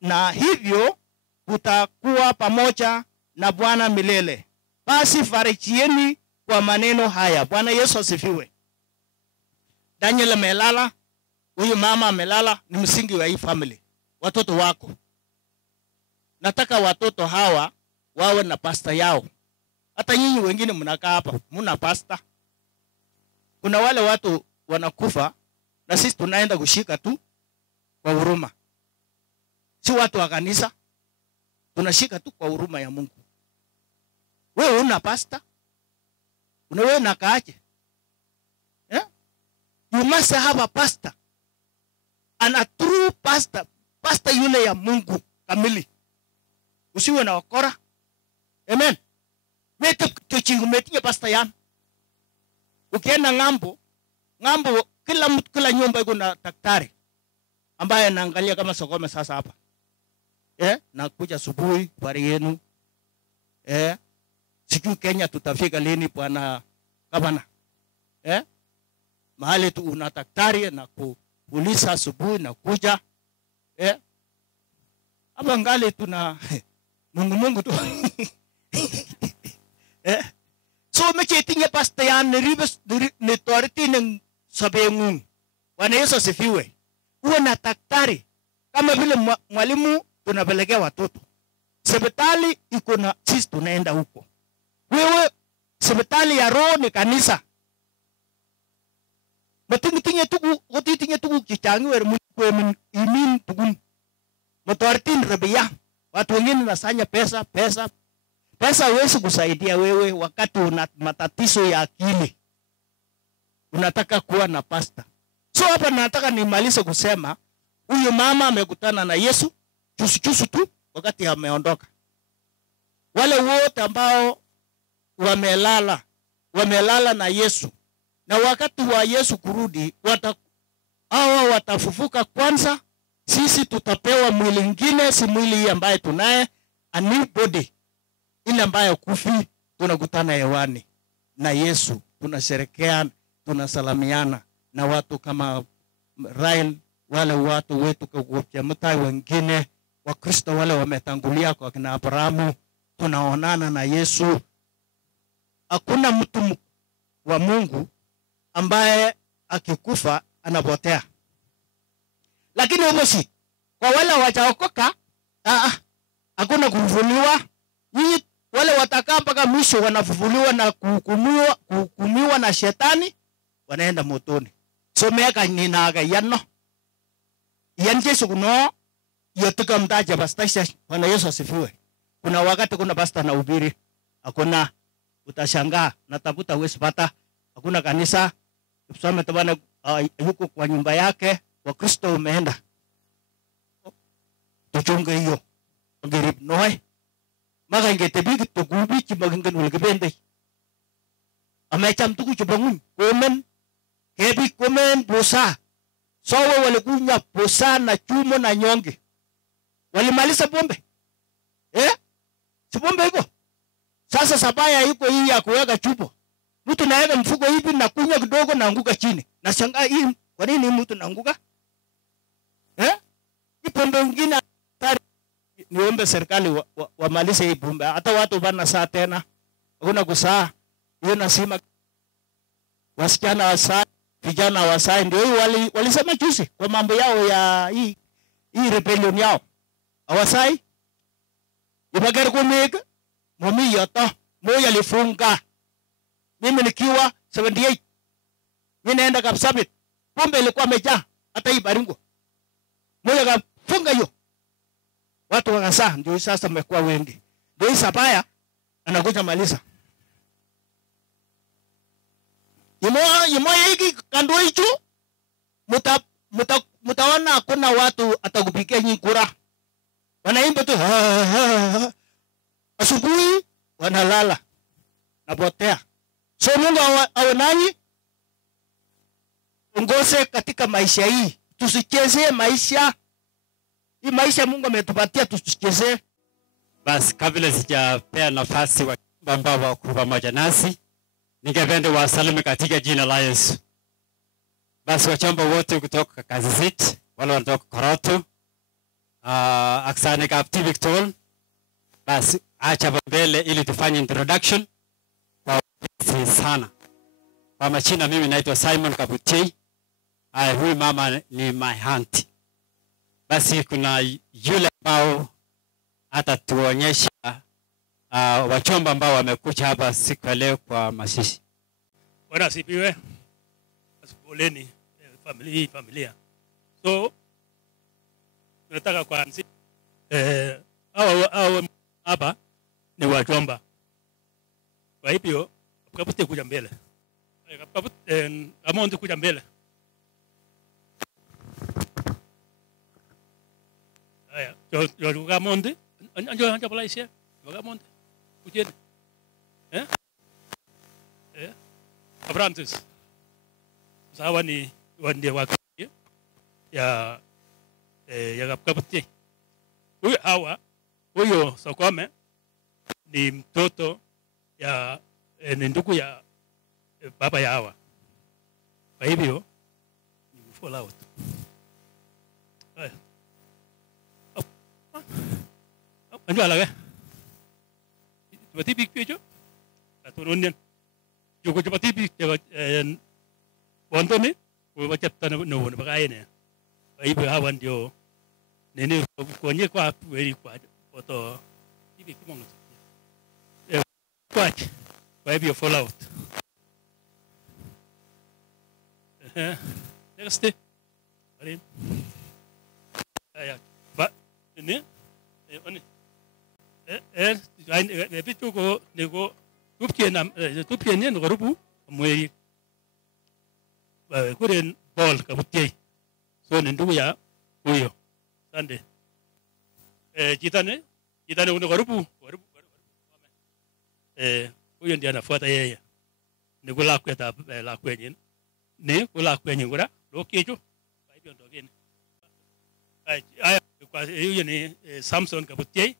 na hivyo tutakuwa pamoja na Bwana milele. Basi farijieni kwa maneno haya. Bwana Yesu asifiwe. Daniel amelala, huyu mama amelala, ni msingi wa hii family. Watoto wako, nataka watoto hawa wawe na pasta yao. Hata nyinyi wengine mnakaa hapa, muna pasta. Kuna wale watu wanakufa na sisi tunaenda kushika tu kwa huruma. Si watu wa kanisa, tunashika tu kwa huruma ya Mungu. Wewe una pasta? Wewe unakaaje? You must have a pastor. And a true pastor. Pastor yule ya Mungu kamili. Usiwe na wakora. Amen. Wewe tuchingumetinye pastor yan. Ukienda ng'ambo kila nyumba iko na daktari ambaye anaangalia kama sokome sasa hapa. Na kuja asubuhi bari yenu. Siku Kenya tutafika lini bwana gavana? Mahali tu una daktari na kuuliza asubuhi na kuja. Hapa ngali tuna Mungu tu. So mechetinye pasta yan ni toriti ng sabengung. Bwana Yesu asifiwe. Uwe na daktari. Kama vile mwalimu tunapelekea watoto. Hospitali iko na sisi tunaenda huko. Wewe hospitali ya roho ni kanisa. Matingitinye tugu kichangi wer mkwe imin tugun. Motortin rabia. Watu wengine nasanya pesa huwezi kusaidia wewe wakati una matatizo ya akili. Unataka kuwa na pasta. So hapa nataka nimalize kusema huyu mama amekutana na Yesu chusu tu wakati ameondoka. Wale wote ambao wamelala na Yesu, na wakati wa Yesu kurudi watafufuka kwanza. Sisi tutapewa mwili mwingine, si mwili hii ambaye tunaye, a new body. Ile ambayo kufi tunakutana hewani na Yesu, tunasherekea, tunasalamiana na watu kama Rael, wale watu wetu kwa mtai wengine wa Kristo wale wametangulia kwa kina Abrahamu, tunaonana na Yesu. Hakuna mtu wa Mungu ambaye akikufa anapotea. Lakini umosi kwa wale wachaokoka, hakuna kufufuliwa. Nyinyi wale watakaa mpaka mwisho wanafufuliwa na kuhukumiwa na shetani, wanaenda motoni. So meka ninaga yanno. Yan Yesu kuno yotuka mtaja pastasha. Bwana Yesu asifiwe. Kuna wakati kuna pasta na ubiri, hakuna, utashangaa natafuta huwezi pata. Hakuna kanisa. Tuseme tabana yuko kwa nyumba yake, kwa Kristo umeenda. Tuchunge hiyo. Ngirip noe. Maka ingetebiki tukubi chimagingen ulkibende. Amecham tuku chubangun. Komen. Kebi komen bosa. Sawa walikunya bosa na chumo na nyonge. Walimaliza pombe. Si pombe iko. Sasa sabaya iko hii ya kuweka chupo. Mtu naeka mfuko hivi na kunya kidogo na anguka chini. Na shangaa hii kwa nini mtu naanguka? Hii pombe nyingine niombe serikali wamalize hii pombe. Hata watu bana saa tena. Hakuna kusaa. Hiyo nasema wasichana wasaa vijana wa Sai ndio hii walisema juzi kwa mambo yao ya hii rebellion yao. Awasai ibagar kumik momi yoto moya lifunga. Mimi nikiwa 78 mimi naenda Kapsabet. Pombe ilikuwa imejaa hata hii Baringo. Moya kafunga hiyo. Watu wakasaa ndio sasa mmekuwa wengi. Ndio hii Sabaya anakuja maliza. Imo hiki kando hicho mtaona hakuna watu atakupigia nyinyi kura. Wanaimba tu asubuhi wanalala napotea. So Mungu awe nanyi, ongoze katika maisha hii. Tusichezee maisha. Hii maisha Mungu ametupatia tusichezee. Basi kabla sijapea nafasi wa ambao wako pamoja nasi, ningependa wasalimu katika jina la Yesu. Basi wachamba wote kutoka Kazizit, wale wanatoka Koroto, Aksane Kapti Victor. Basi acha mbele ili tufanye introduction kwa sana. Kwa majina mimi naitwa Simon Kabuti. Huyu mama ni my auntie. Basi kuna yule ambao atatuonyesha wachomba ambao wamekuja hapa siku ya leo kwa mashishi. Bwana asifiwe. Poleni familia. So nataka kuanzia hao hapa ni wachomba. Kwa hivyo kapute kuja mbele. Kapute Amonde kuja mbele. Haya, yo Amonde, anja pala isia. Amonde. Kujeni. Francis. Sawa ni wande wake ya kapute. Huyo Sokome ni mtoto ya ni ndugu ya baba ya Hawa. Kwa hivyo ni fall out. Anjo alaga. Tibati big pejo. Aturunian. Joko tibati big Wantone wachapta no bakaine. Kwa hivyo Hawa ndio nene kwenye kwa weri kwa foto hivi kimongo. Kwa hivyo fall out. Next. Arin. Aya. Ba ini oni. Bitu ko nego tupie ni ndo rupu mweri. Kuren ball kabutie. So ni ndugu ya huyo. Sande. Jitane ndo rupu. Huyo ndiye anafuata yeye. Ni kula kweta la kwenye. Ni kula kwenye ngura lokejo. Kwa hivyo ndo geni. Aya kwa hiyo ni Samson Kabutie.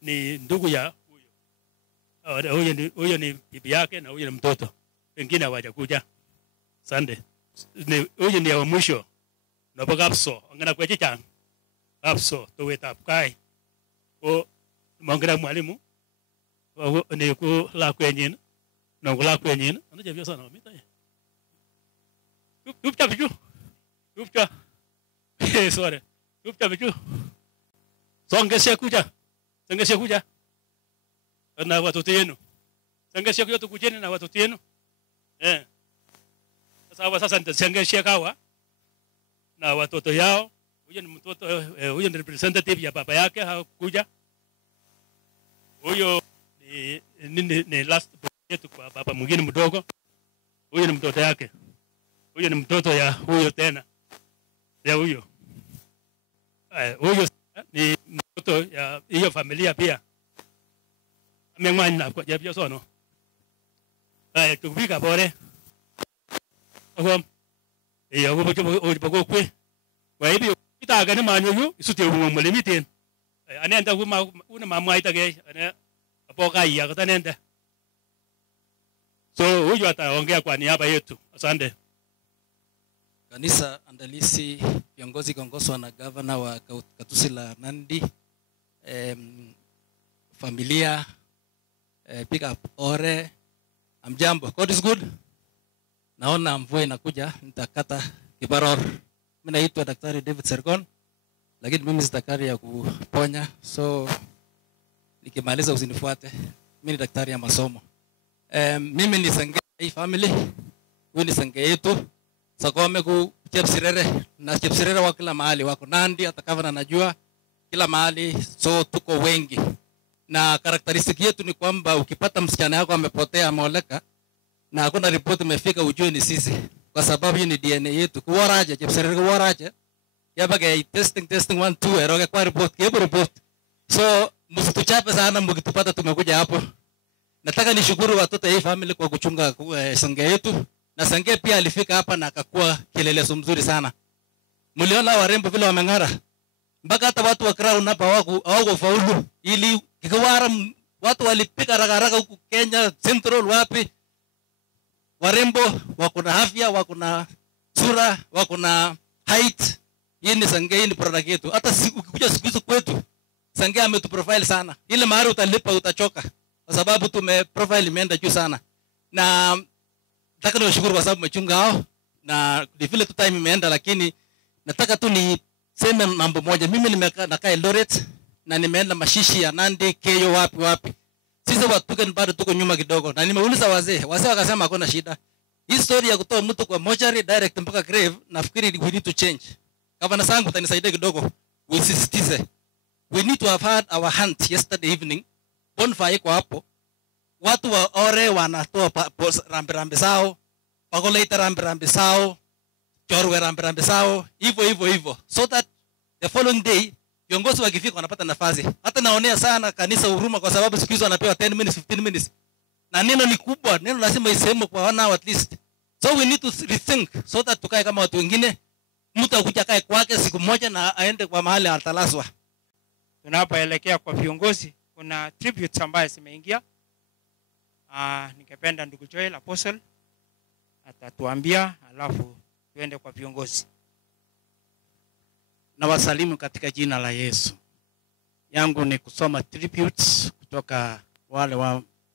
Ni ndugu ya huyo. Huyo ni bibi yake na huyo ni mtoto. Wengine hawajakuja. Sande. Huyo ni wa mwisho. Na bagapso ngana kwa chichang. Apso to wetap kai. Ko mongera mwalimu. Ni ku la kwenye na ku la kwenye ana je vyosa na mita tupcha bichu tupcha sorry tupcha bichu songesha kuja na watoto yenu songesha kuja tukujeni na watoto yenu sasa nitasengesha kawa na watoto yao. Huyo ni mtoto huyo ni representative ya baba yake hakuja. Huyo ni last yetu kwa baba mwingine mdogo. Huyo ni mtoto yake. Huyo ni mtoto ya huyo tena. Ya huyo. Huyo ni mtoto ya hiyo familia pia. Amengwani kwa jabia sono. Tukifika bore. Akom. Ujibago kwe. Kwa hivyo itaga ni manyo isute umulimitin. Anenda una mama itage ana apoka ya katanenda. So huyu ataongea kwa niaba yetu. Asante. Kanisa andalisi viongozi kiongozwa na gavana wa Katusi la Nandi, familia, pick up ore. Amjambo. God is good. naona mvua inakuja, nitakata kibaror. Mimi naitwa Daktari David Sergon, lakini mimi si daktari ya kuponya, so nikimaliza usinifuate. Mimi ni daktari ya masomo. Mimi ni sange hii family, huyu ni sange yetu. Sakome ku Chepsirere, na Chepsirere wa kila mahali, wako Nandi, hata kama najua kila mahali, so tuko wengi. Na karakteristiki yetu ni kwamba ukipata msichana yako amepotea ameoleka na hakuna ripoti imefika, ujue ni sisi, kwa sababu hii ni DNA yetu. Kuwaraje Chepsirere, kuwaraje yabage testing 1 2 eroge kwa report. So msituchape sana mkitupata tumekuja hapo. Nataka nishukuru watoto hii family kwa kuchunga sange yetu, na sange pia alifika hapa na akakuwa kilelezo mzuri sana. Mliona warembo vile wameng'ara, mpaka hata watu wa crown hapa hawako faulu, ili kikwara watu walipika haraka huku Kenya Central wapi. Warembo wako na afya, wako na sura, wako na height. Hii ni sange, hii ni product yetu. Hata ukikuja siku hizo kwetu, sange ametu profile sana. Ile mahali utalipa utachoka, kwa sababu tume profile imeenda juu sana. Na nataka niwashukuru kwa sababu mmechunga hao, na vile tu time imeenda, lakini nataka tu niseme mambo moja. Mimi nakaa Eldoret na nimeenda mashishi ya Nandi, Keyo, wapi. Sisi watu bado tuko nyuma kidogo, na nimeuliza wazee wakasema hakuna shida. Hii story ya kutoa mtu kwa mortuary direct mpaka grave, nafikiri we need to change. Gavana sangu utanisaidia kidogo, usisitize. We need to have had our hunt yesterday evening. Bonfire iko hapo. Watu wa ore wanatoa rambi zao, pakoleta rambi zao, chorwe rambi zao, hivyo. So that the following day, viongozi wakifika wanapata nafasi. Hata naonea sana kanisa huruma, kwa sababu siku hizo wanapewa 10 minutes, 15 minutes. Na neno ni kubwa, neno lazima isemwe kwa 1 hour at least. So we need to rethink, so that tukae kama watu wengine. Mtu akuja kae kwake siku moja na aende kwa mahali atalaswa. Tunapoelekea kwa viongozi, kuna tributes ambayo zimeingia. Ningependa ndugu Joel Apostle atatuambia, alafu tuende kwa viongozi. Na wasalimu katika jina la Yesu. Yangu ni kusoma tributes kutoka wale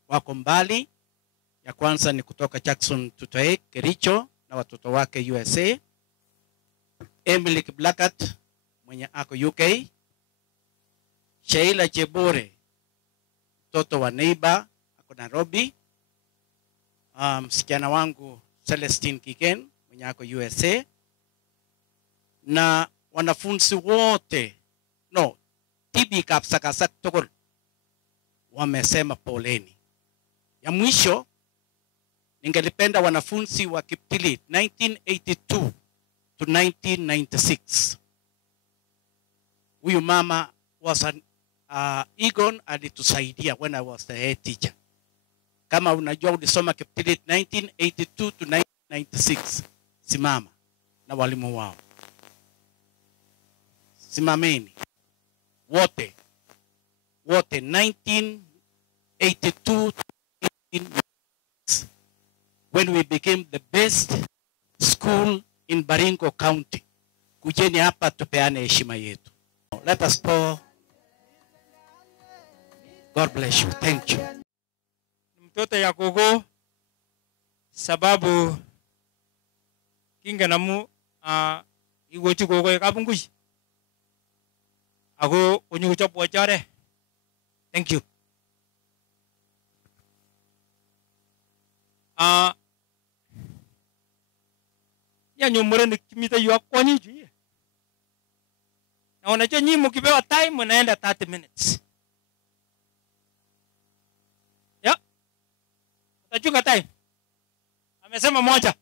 wako mbali. Ya kwanza ni kutoka Jackson Tutoe Kericho na watoto wake USA. Emily Kiblakat mwenye ako UK. Sheila Chebore mtoto wa neighbor ako Nairobi. Msichana wangu Celestine Kiken mwenye ako USA. Na wanafunzi wote TB Kapsakasak Tokor wamesema poleni. Ya mwisho ningelipenda wanafunzi wa Kiptili 1982 to 1996. Huyu mama was an Egon, alitusaidia when I was the head teacher. Kama unajua ulisoma Kiptili 1982 to 1996, simama na walimu wao. Simameni wote 1982 to 1996, when we became the best school in Baringo County. Kujeni hapa tupeane heshima yetu. Let us pour. God bless you. Thank you. Mtoto ya gogo sababu kinga namu igochi gogo ya kabungushi. Ako onyucha pochare. Thank you. Ya nyumure ni kimita yu akwani juu. Na unajua nyinyi mkipewa time unaenda 30 minutes. Ya. Utachunga time. Amesema moja.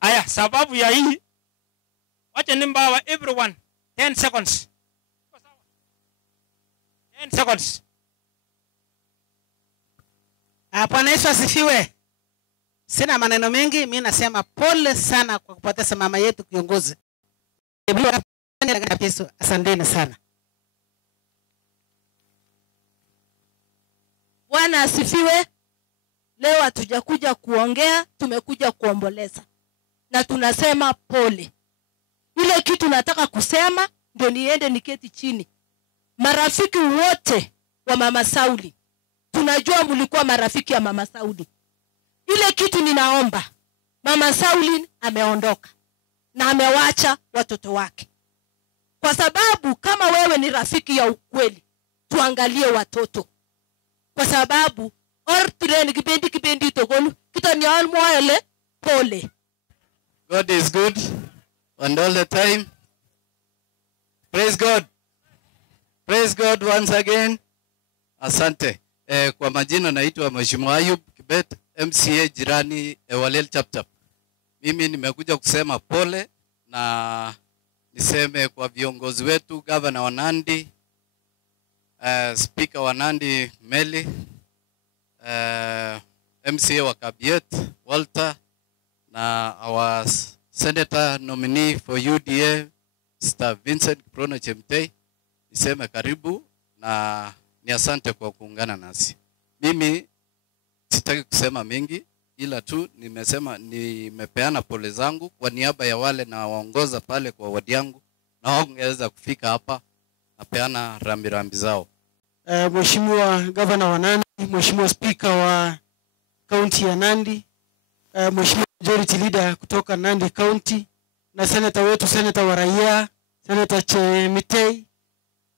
Aya, sababu ya hii wacha nimbawa everyone 10 seconds. 10 seconds. Bwana Yesu asifiwe. Sina maneno mengi, mimi nasema pole sana kwa kupoteza mama yetu kiongozi. Asanteni sana. Bwana asifiwe. Leo hatujakuja kuongea, tumekuja kuomboleza. Na tunasema pole. Ile kitu nataka kusema ndio niende niketi chini. Marafiki wote wa mama Sauli. Tunajua mlikuwa marafiki ya mama Sauli. Ile kitu ninaomba, mama Sauli ameondoka na amewacha watoto wake. Kwa sababu kama wewe ni rafiki ya ukweli, tuangalie watoto. Kwa sababu ortire ni kipendi tokolu kitanyal moele pole. God is good and all the time. Praise God. Praise God once again. Asante. Kwa majina naitwa Mheshimiwa Ayub Kibet, MCA jirani Ewalel Chapchap. Mimi nimekuja kusema pole na niseme kwa viongozi wetu, Governor wa Nandi, Speaker wa Nandi Meli, MCA wa Kabiet Walter, na our Senator nominee for UDA Mr. Vincent Kiprono Chemtei. Niseme karibu na ni asante kwa kuungana nasi. Mimi sitaki kusema mengi, ila tu nimepeana pole zangu kwa niaba ya wale na waongoza pale kwa wadi yangu na wangeweza kufika hapa, napeana rambirambi zao. Mheshimiwa Governor wa Nandi, Mheshimiwa Speaker wa County ya Nandi, Mheshimiwa Majority Leader kutoka Nandi County, na Senator wetu, Senator wa Raia, Senator Chemitei,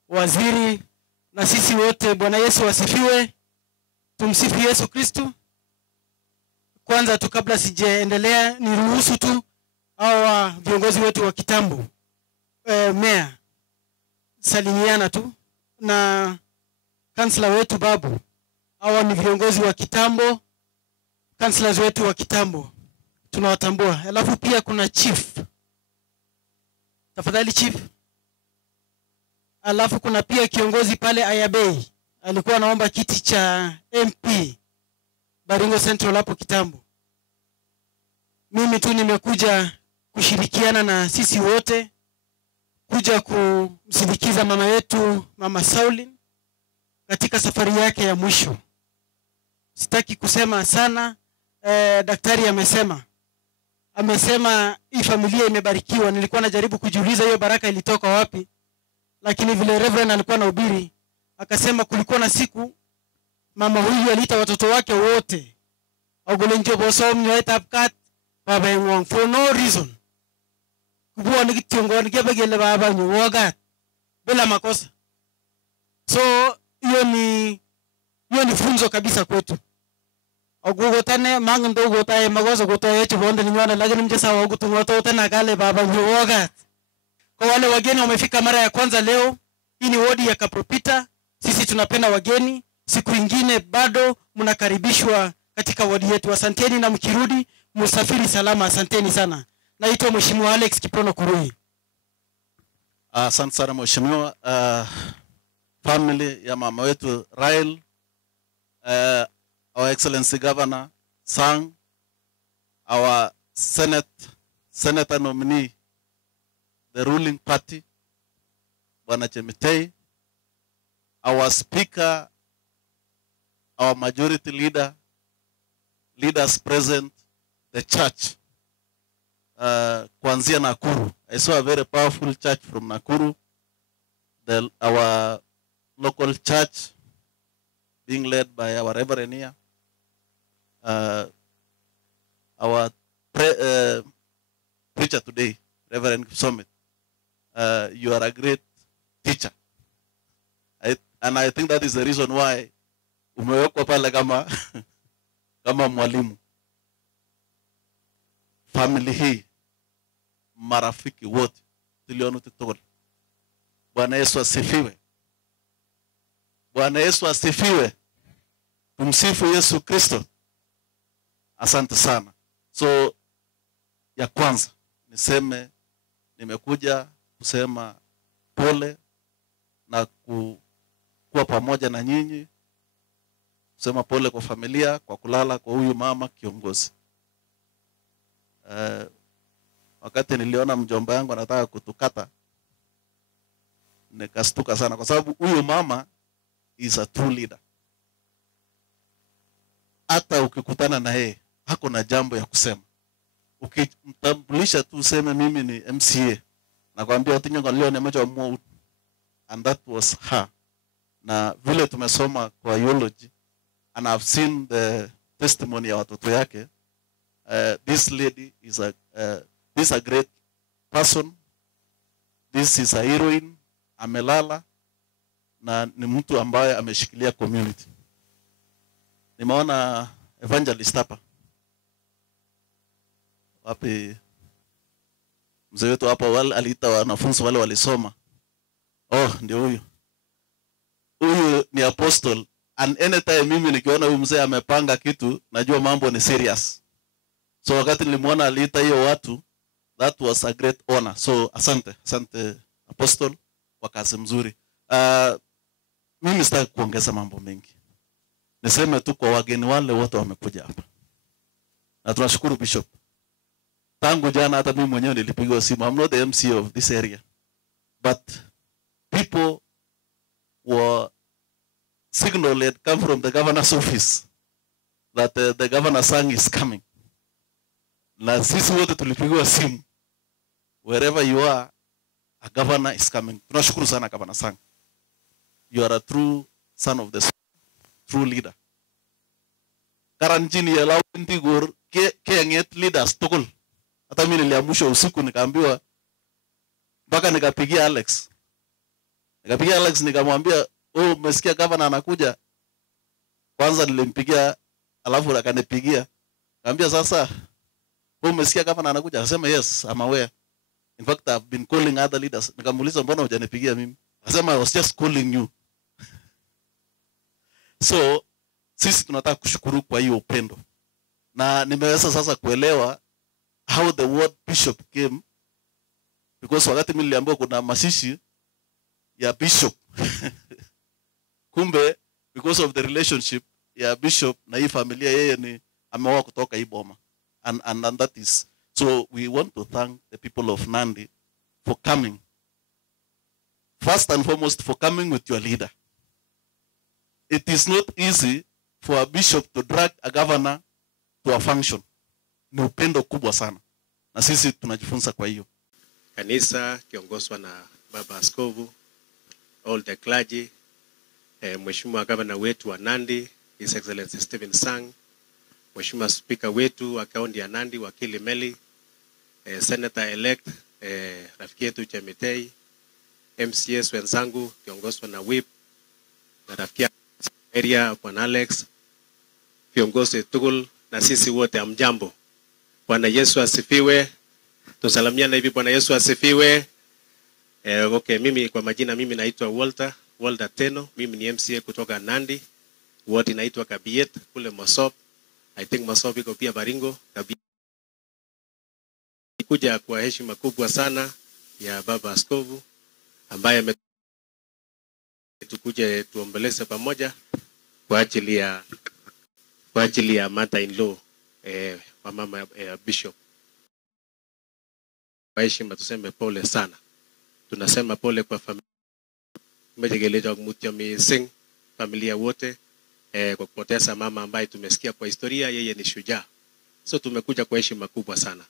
waziri, na sisi wote. Bwana Yesu asifiwe. Tumsifu Yesu Kristo. Kwanza tu kabla sijaendelea, niruhusu tu hawa viongozi wetu wa kitambo, Mayor salimiana tu na kansla wetu Babu. Hawa ni viongozi wa kitambo, councillors wetu wa kitambo, tunawatambua. Alafu pia kuna chief, tafadhali chief. Alafu kuna pia kiongozi pale Ayabei, alikuwa anaomba kiti cha MP Baringo Central hapo kitambo. Mimi tu nimekuja kushirikiana na sisi wote kuja kumsindikiza mama yetu, mama Sauli, katika safari yake ya mwisho. Sitaki kusema sana. Daktari amesema hii familia imebarikiwa. Nilikuwa najaribu kujiuliza hiyo baraka ilitoka wapi, lakini vile Reverend alikuwa anahubiri akasema kulikuwa na siku mama huyu aliita watoto wake wote ogolenjo bosom nyoetapkat baba engwong for no reason. Kubwa ni kitongo ni kebegele baba nyowagat bila makosa. So hiyo ni funzo kabisa kwetu. Ogugotane mangndo gotaye magozo gotaye chibonde ninywana, lakini mjesa wa gutungoto tena kale baba nyowagat. Kwa wale wageni wamefika mara ya kwanza leo, hii ni wodi ya Kapropita. Sisi tunapenda wageni. Siku ingine bado mnakaribishwa katika wodi yetu. Asanteni, na mkirudi msafiri salama. Asanteni sana. Naitwa Mheshimiwa Alex Kiprono Kurui. Asante sana Mheshimiwa. Family ya mama wetu Rael, our Excellency Governor Sang, our Senator nominee, the ruling party, Bwana Chemitei, our Speaker, our Majority Leader, leaders present, the church, kuanzia Nakuru. I saw a very powerful church from Nakuru, our local church being led by our Reverend here, our preacher today, Reverend Summit. You are a great teacher. And I think that is the reason why umewekwa pale kama mwalimu. Family hii, marafiki wote tuliona tutoka. Bwana Yesu asifiwe. Bwana Yesu asifiwe. Tumsifu Yesu Kristo. Asante sana. So ya kwanza niseme nimekuja kusema pole na kuwa pamoja na nyinyi, kusema pole kwa familia kwa kulala kwa huyu mama kiongozi. Wakati niliona mjomba yangu anataka kutukata, nikastuka sana kwa sababu huyu mama is a true leader. Hata ukikutana na yeye hako na jambo ya kusema. Ukimtambulisha tu useme mimi ni MCA, nakwambia utinyo leo ni mmoja wa, and that was her. na vile tumesoma kwa eulogy and I've seen the testimony ya watoto yake. This lady is a great person. This is a heroine. Amelala na ni mtu ambaye ameshikilia community. Nimeona evangelist hapa. Wapi mzee wetu hapa, wale aliita wanafunzi wale walisoma. Oh, ndio huyu. Huyu ni apostle, and anytime mimi nikiona huyu mzee amepanga kitu, najua mambo ni serious. So wakati nilimuona aliita hiyo watu, that was a great honor. So asante apostle kwa kazi mzuri. Mimi sitaki kuongeza mambo mengi. Niseme tu kwa wageni wale wote wamekuja hapa. Na tunashukuru Bishop. Tangu jana hata mimi mwenyewe nilipigiwa simu. I'm not the MC of this area. But people were signaled come from the governor's office that the governor sang is coming. Na sisi wote tulipigiwa simu. Wherever you are, a governor is coming. Tunashukuru sana Governor Sang. You are a true son of the soul, true leader. Karanjini ya lau ntigur ke leaders tukul. Hata mimi niliamshwa usiku nikaambiwa mpaka nikapigia Alex. Nikapigia Alex nikamwambia, "Oh, umesikia governor anakuja?" Kwanza nilimpigia alafu akanipigia. Nikamwambia sasa, "Oh, umesikia governor anakuja?" Akasema, "Yes, I'm aware. In fact, I've been calling other leaders." Nikamuuliza, "Mbona hujanipigia mimi?" Akasema, "I was just calling you." So, sisi tunataka kushukuru kwa hiyo upendo. Na nimeweza sasa kuelewa how the word bishop came, because wakati mimi niliambiwa kuna mashishi ya bishop. Kumbe because of the relationship ya bishop na hii familia, yeye ni ameoa kutoka hii boma. And that is, so we want to thank the people of Nandi for coming. First and foremost, for coming with your leader. It is not easy for a bishop to drag a governor to a function. Ni upendo kubwa sana. Na sisi tunajifunza kwa hiyo. Kanisa kiongozwa na Baba Askofu, all the clergy, Mheshimiwa Governor wetu wa Nandi, His Excellency Stephen Sang, Mheshimiwa Speaker wetu wa kaunti ya Nandi, Wakili Meli, Senator elect rafiki yetu Chemitei, MCS wenzangu kiongozwa na Whip na rafiki area Bwana Alex, viongozi tukul na sisi wote amjambo. Bwana Yesu asifiwe. Tusalamiana hivi, Bwana Yesu asifiwe. Okay, mimi kwa majina mimi naitwa Walter Teno. Mimi ni MCA kutoka Nandi. Ward inaitwa Kabiet kule Mosop. I think Mosop iko pia Baringo. Kabiet. Kuja kwa heshima kubwa sana ya Baba Askofu ambaye tukuje tuombeleze pamoja kwa ajili ya mother in law wa mama Bishop. Kwa heshima tuseme pole sana. Tunasema pole kwa familia wote kwa kupoteza mama ambaye tumesikia kwa historia yeye ni shujaa. So tumekuja kwa heshima kubwa sana.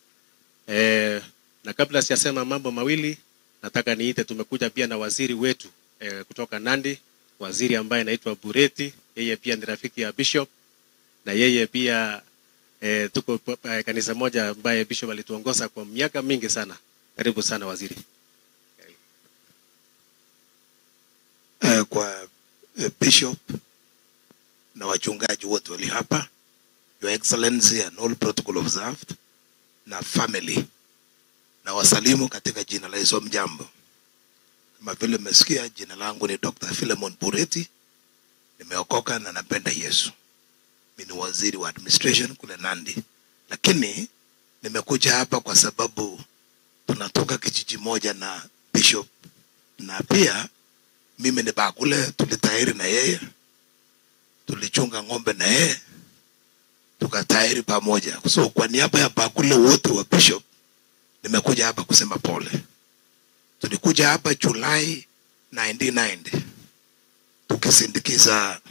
Na kabla sijasema mambo mawili, nataka niite tumekuja pia na waziri wetu kutoka Nandi, waziri ambaye anaitwa Bureti, yeye pia ni rafiki ya Bishop na yeye pia tuko kanisa moja ambaye Bishop alituongoza kwa miaka mingi sana. Karibu sana waziri. Kwa Bishop na wachungaji wote wali hapa, Your Excellency and all protocol observed, na family na wasalimu katika jina la Yesu. Mjambo. Kama vile mmesikia, jina langu ni Dr. Philemon Bureti. Nimeokoka na napenda Yesu. Mimi ni waziri wa administration kule Nandi. Lakini nimekuja hapa kwa sababu tunatoka kijiji moja na Bishop, na pia mimi ni bakule, tulitahiri na yeye, tulichunga ng'ombe na yeye, tukatahiri pamoja. So kwa niaba ya bakule wote wa Bishop, nimekuja hapa kusema pole. Tulikuja hapa July 1990 tukisindikiza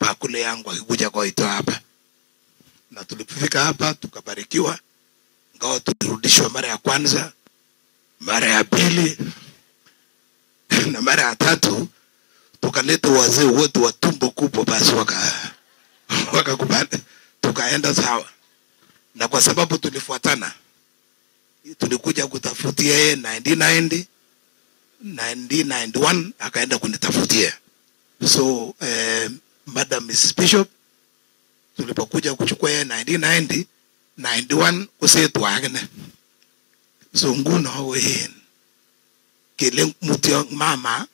bakule yangu akikuja kwa ito hapa, na tulipofika hapa tukabarikiwa. Ngao tulirudishwa mara ya kwanza, mara ya pili na mara ya tatu tukaleta wazee wote wa tumbo kubwa, basi wakakubali, tukaenda sawa. Na kwa sababu tulifuatana, tulikuja kutafutia yeye 1991 akaenda kunitafutia. So Madam Mrs. Bishop tulipokuja kuchukua yeye 1991 kusetu agene. So nguno wen kele mutyo mama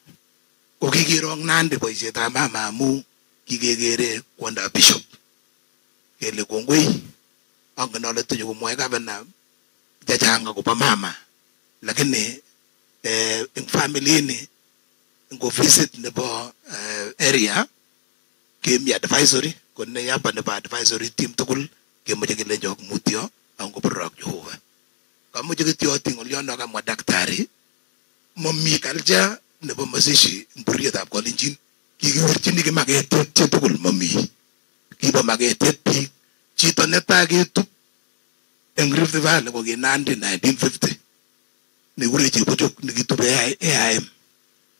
kokikirong Nandi boisietab mama amu kikekere kwanda Bishop kele kongoi angen ale tunyo komwae gavana chachang akobo mama, lakini ing family ni ngo visit nebo area kemi advisory konne yapa nebo advisory team tugul kemoche kele jok mutyo ango borok Jehova kamoche kityoting olyono kamwa daktari momi kalja nebo masishi mburietab Kalenjin kikiwirchini kimaketet tugul momi kibo maketet biik chito netai ketup eng Rift Valley ko ki Nandi 1950 nekure chebochok nekitupe AIM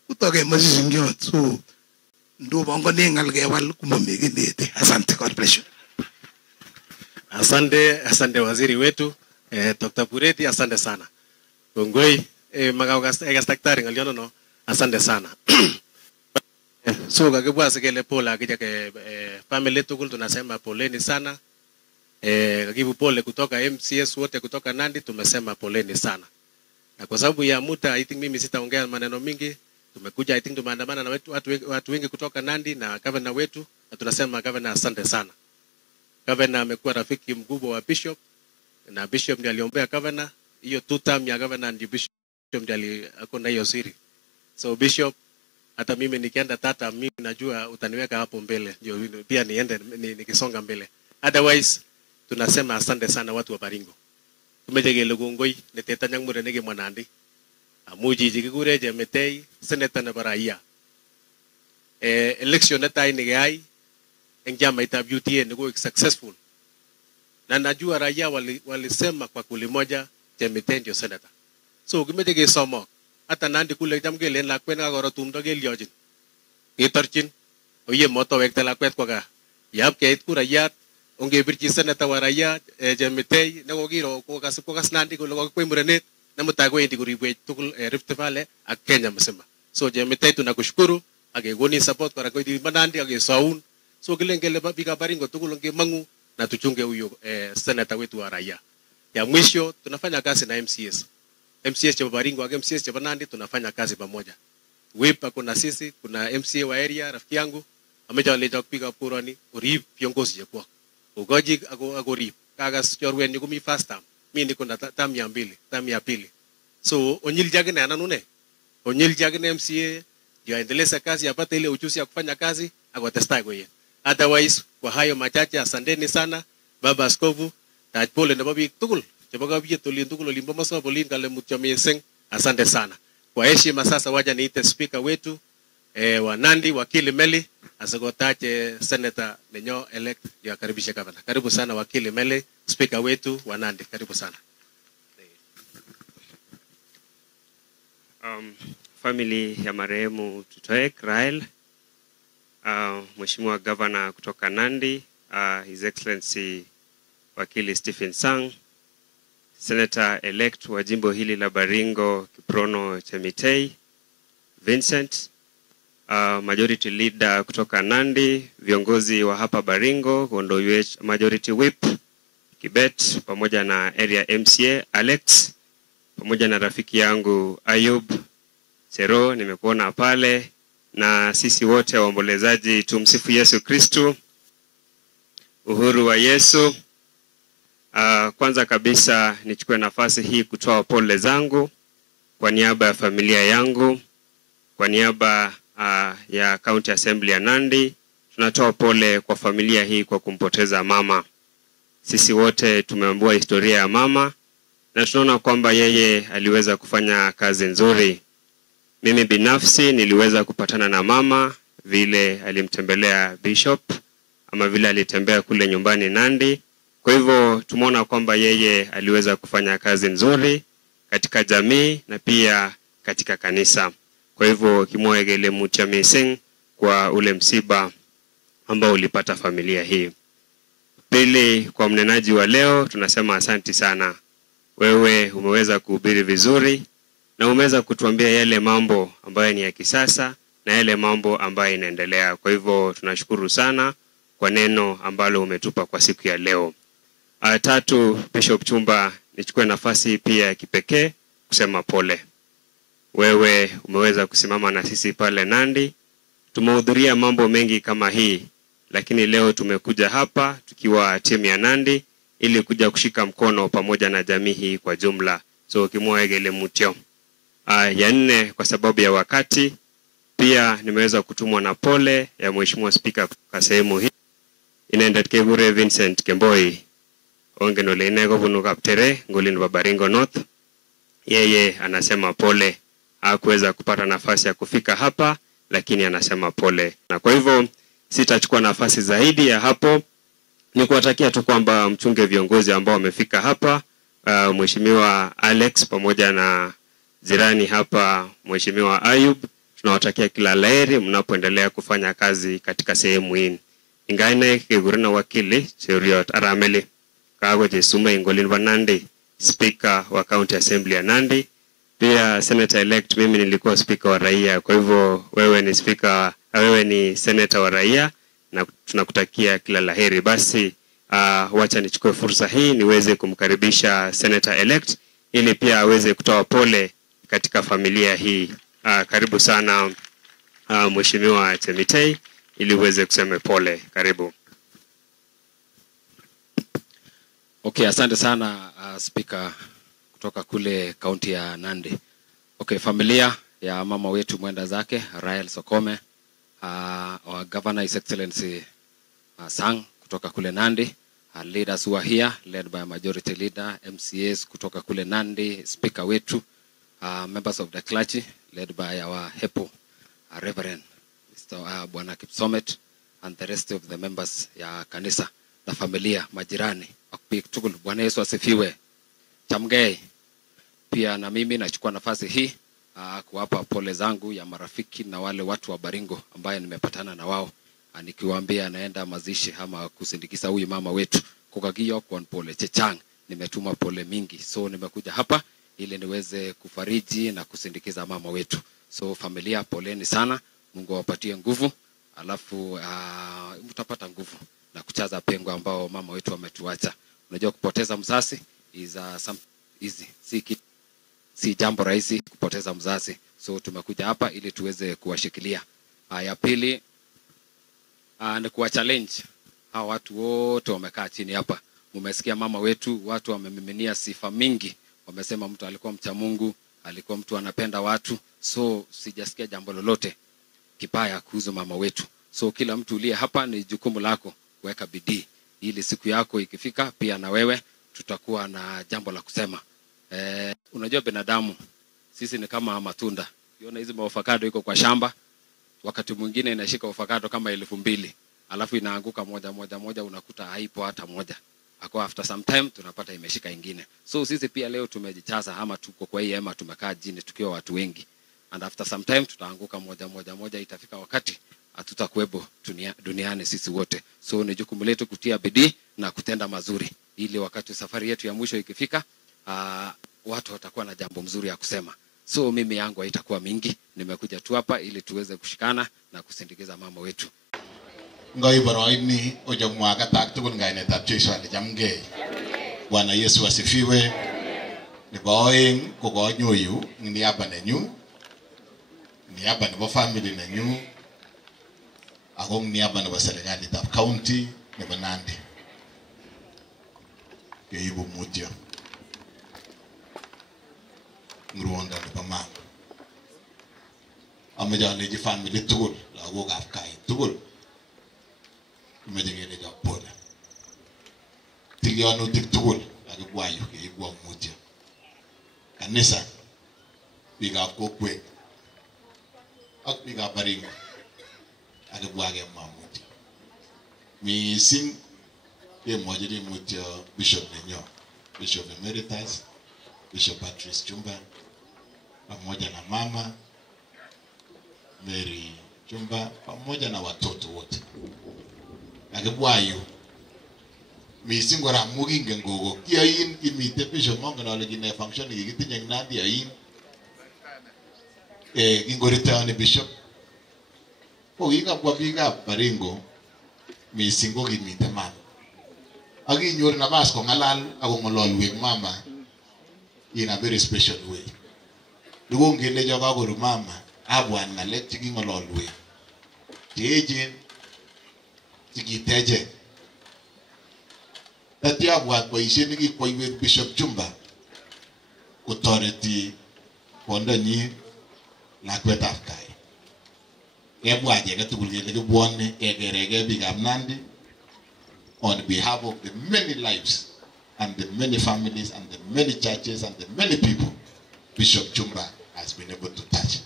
kutoke masishi ngyot. So ndo bongone ngal kewal kumomi kinete. Asante, God bless you. Asante waziri wetu Dr. Pureti, asante sana. Kongoi magawagas daktari ngaliono no, asante sana. So kakibwa sikele pole akija ke family tugul tunasema poleni sana. Kakibu pole kutoka MCS wote kutoka Nandi tumesema poleni sana. Na kwa sababu ya muda I think mimi sitaongea maneno mingi. Tumekuja I think tumeandamana na watu wengi kutoka Nandi na governor wetu na tunasema governor asante sana. Governor amekuwa rafiki mkubwa wa Bishop na Bishop ndiye aliombea governor. Hiyo 2 term ya governor ndiye Bishop ndiye akona hiyo siri. So Bishop, hata mimi nikienda tata mimi najua utaniweka hapo mbele ndio pia niende nikisonga mbele. Otherwise tunasema asante sana watu wa Baringo. Tumejegele gongoi neteta nyangmure nege mwanandi. Amuji jigure Jemetei senator na Baraia. Election netai nigai engjama ita UTA ni go successful. Na najua raia walisema kwa kuli moja Jemetei ndio senator. So kimejege somo hata Nandi kule jamgele la kwena goro tumdo geliojin. Itarchin oye moto wekta la kwet kwa yap keit ku raia onge birchi senator wa raia Jemetei na gogiro ko kas Nandi ko lo ko murenet na mutago indi kuribwe tukul Rift Valley ak Kenya msema. So Jemetei tunakushukuru agegoni support kwa rakodi Nandi agesaun. So kilengele bika Baringo tukul onge mangu na tuchunge huyo senator wetu wa raia. Ya mwisho tunafanya kazi na MCS. MCS cha Baringo ak MCS cha Nandi tunafanya kazi pamoja. Whip kuna sisi, kuna MCA wa area rafiki yangu ameja leja kupiga kurani urip viongozi je kwa. Ugoji ako rip. Kaga chorwe ni kumi first time. Mimi niko na tam ya pili. So onyil jage na nanune. Onyil jage na MCA ndio aendeleza kazi apate ile ujuzi ya kufanya kazi akotesta kwa yeye. Otherwise kwa hayo machache asanteni sana baba askofu tajpole na babi tukul. Cheboga biye tulin tukul limbo maso bolin kale mutyo meseng asante sana. Kwa heshima sasa waja niite speaker wetu wa Nandi wakili Meli asagotache senator nenyo elect ya karibisha governor. Karibu sana wakili Meli speaker wetu wa Nandi. Karibu sana. Family ya marehemu Tutoek Rael, Mheshimiwa Governor kutoka Nandi, His Excellency Wakili Stephen Sang, Senator elect wa jimbo hili la Baringo Kiprono Chemitei, Vincent, Majority Leader kutoka Nandi, viongozi wa hapa Baringo, Gondo UH Majority Whip, Kibet, pamoja na Area MCA Alex, pamoja na rafiki yangu Ayub Sero, nimekuona pale, na sisi wote waombolezaji. Tumsifu Yesu Kristo. Uhuru wa Yesu. Kwanza kabisa nichukue nafasi hii kutoa pole zangu kwa niaba ya familia yangu, kwa niaba ya County Assembly ya Nandi. Tunatoa pole kwa familia hii kwa kumpoteza mama. Sisi wote tumeambiwa historia ya mama na tunaona kwamba yeye aliweza kufanya kazi nzuri. Mimi binafsi niliweza kupatana na mama vile alimtembelea Bishop ama vile alitembea kule nyumbani Nandi. Kwa hivyo tumeona kwamba yeye aliweza kufanya kazi nzuri katika jamii na pia katika kanisa. Kwa hivyo kimwegele mucha meseng kwa ule msiba ambao ulipata familia hii. Pili, kwa mnenaji wa leo tunasema asanti sana. Wewe umeweza kuhubiri vizuri na umeweza kutuambia yale mambo ambayo ni ya kisasa na yale mambo ambayo inaendelea. Kwa hivyo tunashukuru sana kwa neno ambalo umetupa kwa siku ya leo. Tatu, Bishop Chumba, nichukue nafasi pia ya kipekee kusema pole. Wewe umeweza kusimama na sisi pale Nandi. Tumehudhuria mambo mengi kama hii, lakini leo tumekuja hapa tukiwa timu ya Nandi ili kuja kushika mkono pamoja na jamii hii kwa jumla. So kimwaegele mutio. Ya nne, kwa sababu ya wakati, pia nimeweza kutumwa na pole ya Mheshimiwa Spika kwa sehemu hii. Inaenda Kegure Vincent Kemboi. Ongenole inego bunu kaptere ngolini Baringo North. Yeye anasema pole, hakuweza kupata nafasi ya kufika hapa, lakini anasema pole. Na kwa hivyo sitachukua nafasi zaidi ya hapo. Ni kuwatakia tu kwamba mchunge viongozi ambao wamefika hapa, Mheshimiwa Alex pamoja na jirani hapa Mheshimiwa Ayub. Tunawatakia kila laheri mnapoendelea kufanya kazi katika sehemu hii. Ingaine kigurina wakili Cheriot Arameli kago Jesume Ingolin wa Nandi, Speaker wa County Assembly ya Nandi. Pia Senator elect, mimi nilikuwa speaker wa raia. Kwa hivyo wewe ni speaker, wewe ni senator wa raia, na tunakutakia kila laheri. Basi wacha nichukue fursa hii niweze kumkaribisha Senator elect ili pia aweze kutoa pole katika familia hii. Karibu sana Mheshimiwa Chemitei ili uweze kusema pole. Karibu. Okay, asante sana speaker kutoka kule kaunti ya Nandi. Okay, familia ya mama wetu mwenda zake Rael Sokome, our governor His Excellency Sang kutoka kule Nandi, leaders who are here led by majority leader, MCAs kutoka kule Nandi, speaker wetu, members of the clergy led by our HEPO Reverend Mr. Bwana Kipsomet, and the rest of the members ya kanisa na familia, majirani. Akupiktukul, Bwana Yesu asifiwe. Chamgei. Pia na mimi nachukua nafasi hii kuwapa pole zangu ya marafiki na wale watu wa Baringo ambaye nimepatana na wao, nikiwaambia naenda mazishi ama kusindikiza huyu mama wetu Kokagio kwa pole chechang. Nimetuma pole mingi, so nimekuja hapa ili niweze kufariji na kusindikiza mama wetu. So familia, poleni sana, Mungu awapatie nguvu, alafu mtapata nguvu na kuchaza pengo ambao mama wetu ametuacha. Unajua kupoteza mzazi is easy, si jambo rahisi kupoteza mzazi. So tumekuja hapa ili tuweze kuwashikilia. Ya pili ni kuwa challenge hawa watu wote wamekaa chini hapa. Mmesikia mama wetu, watu wamemiminia sifa mingi. Wamesema mtu alikuwa mcha Mungu, alikuwa mtu anapenda watu. So sijasikia jambo lolote kibaya kuhusu mama wetu. So kila mtu uliye hapa ni jukumu lako kuweka bidii ili siku yako ikifika pia na wewe tutakuwa na jambo la kusema. Unajua binadamu sisi ni kama matunda. Ukiona hizi avocado iko kwa shamba, wakati mwingine inashika avocado kama 2000, alafu inaanguka moja unakuta haipo hata moja. After some time tunapata imeshika ingine. So sisi pia leo tumejichaza ama tuko kwa hii hema tumekaa chini tukiwa watu wengi. And after some time tutaanguka moja, itafika wakati hatutakuwepo duniani sisi wote. So ni jukumu letu kutia bidii na kutenda mazuri ili wakati safari yetu ya mwisho ikifika watu watakuwa na jambo mzuri ya kusema. So mimi yangu haitakuwa mingi, nimekuja tu hapa ili tuweze kushikana na kusindikiza mama wetu. Ngai boroini ojomwaga taktukul ngainetab Jesu alichamgei. Bwana Yesu asifiwe. Nebo oeng kokonyoyu niaba nenyu, niaba nebo family nenyu, ako niaba nebo serikalitab county nebo Nandi. Keibu mutyo. Ngruonda nebo mama. Ameche alechi family tugul, lagokab kai tugul. Tumeche kelechi pole. Tilyanutik tugul kakibwa yu keibwa mutyo. Kanisa, biikab kokwet ak biikab Baringo kakibwa kemwa mutyo. Mising kemwochini mutyo Bishop nenyo, Bishop Emeritus, Bishop Patrice Chumba pamoja na mama Mary chumba pamoja na watoto wote. Akibwayo mising kora mukingen gogo kiyoin kimite bishop mongen ale kine function kikitinye eng Nandi yoin kingoritooni bishop ko kikabwa biikab Baringo mising ko kimite mama akinyor nafas kong'alal ako ng'ololwek mama in a very special way. Lugo ngelecho kakoru mama abwan ng'alek cheking'ololwek cheechen chekiteche tatya abwat boisiet nekikwaiwech Bishop Chumba kotoreti bondonyi lakwetab Kai. Kebwa age tugul kele kibwone kekereke biikab Nandi on behalf of the many lives and the many families and the many churches and the many people Bishop Chumba has been able to touch.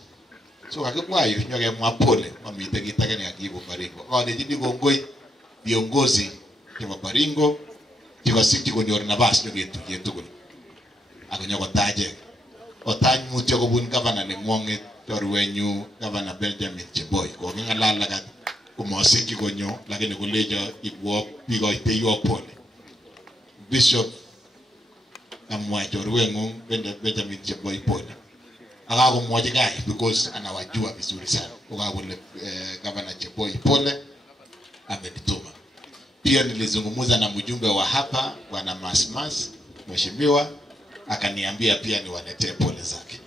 So kakibwayo nyokemwa pole mamite kit age nekakiibu Baringo. Kalechini kongoi viongozi chebo Baringo chikosikyi konyor nafas neketuye tugul. Akonyokotache. Otany mutyo kobun governor neng'wong'et chorwenyu Governor Benjamin Cheboy. Koking'alal lagat komosikyi konyo lakini kolecho ibwo bikoiteiwo pole. Bishop kamwa chorweng'ung Benjamin Cheboy pole. Akakomwochi Kai because anawajua vizuri sana. Ukakule Governor Cheboy pole amenituma. Pia nilizungumza na mjumbe wa hapa Bwana Masmas mheshimiwa akaniambia pia niwaletee pole zake.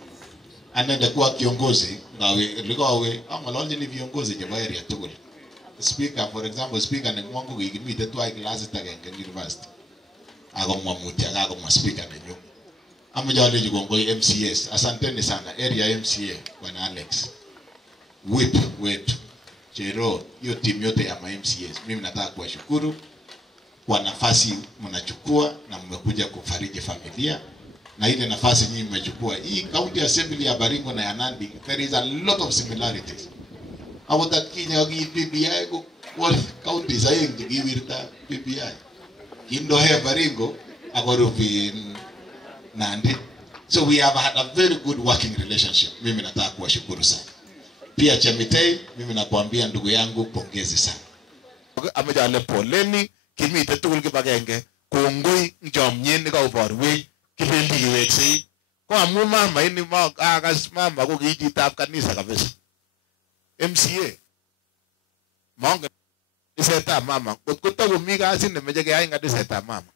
Anaenda kuwa kiongozi ngawe amalonje ni viongozi je area tugul. Speaker for example speaker ne mwangu kikimite twa class tagenge university. Akomwa mutya akomwa speaker nenyu. Amejale jikongoi MCS. Asanteni sana area MCA Bwana Alex. Whip wetu Chero, hiyo timu yote ya MCAs. Mimi nataka kuwashukuru kwa nafasi mnachukua na mmekuja kufariji familia na ile nafasi nyinyi mmechukua. Hii county assembly ya Baringo na ya Nandi, there is a lot of similarities. Awatakinya gi PBI go what counties ayeng giwirta PBI. Indo he Baringo agorufi Nandi. So we have had a very good working relationship. Mimi nataka kuwashukuru sana. Pia Chemitei, mimi nakwambia ndugu yangu pongezi sana. Amejale poleni kimite tugul kibagenge kongoi njomnyen nekaoborwech kibendi kiweksei ko amu mama ini akas mama ko kichitab kanisa kabisa. MCA mongen disetab mama kotko takomi kazi nemeche keyai nga disetab mama.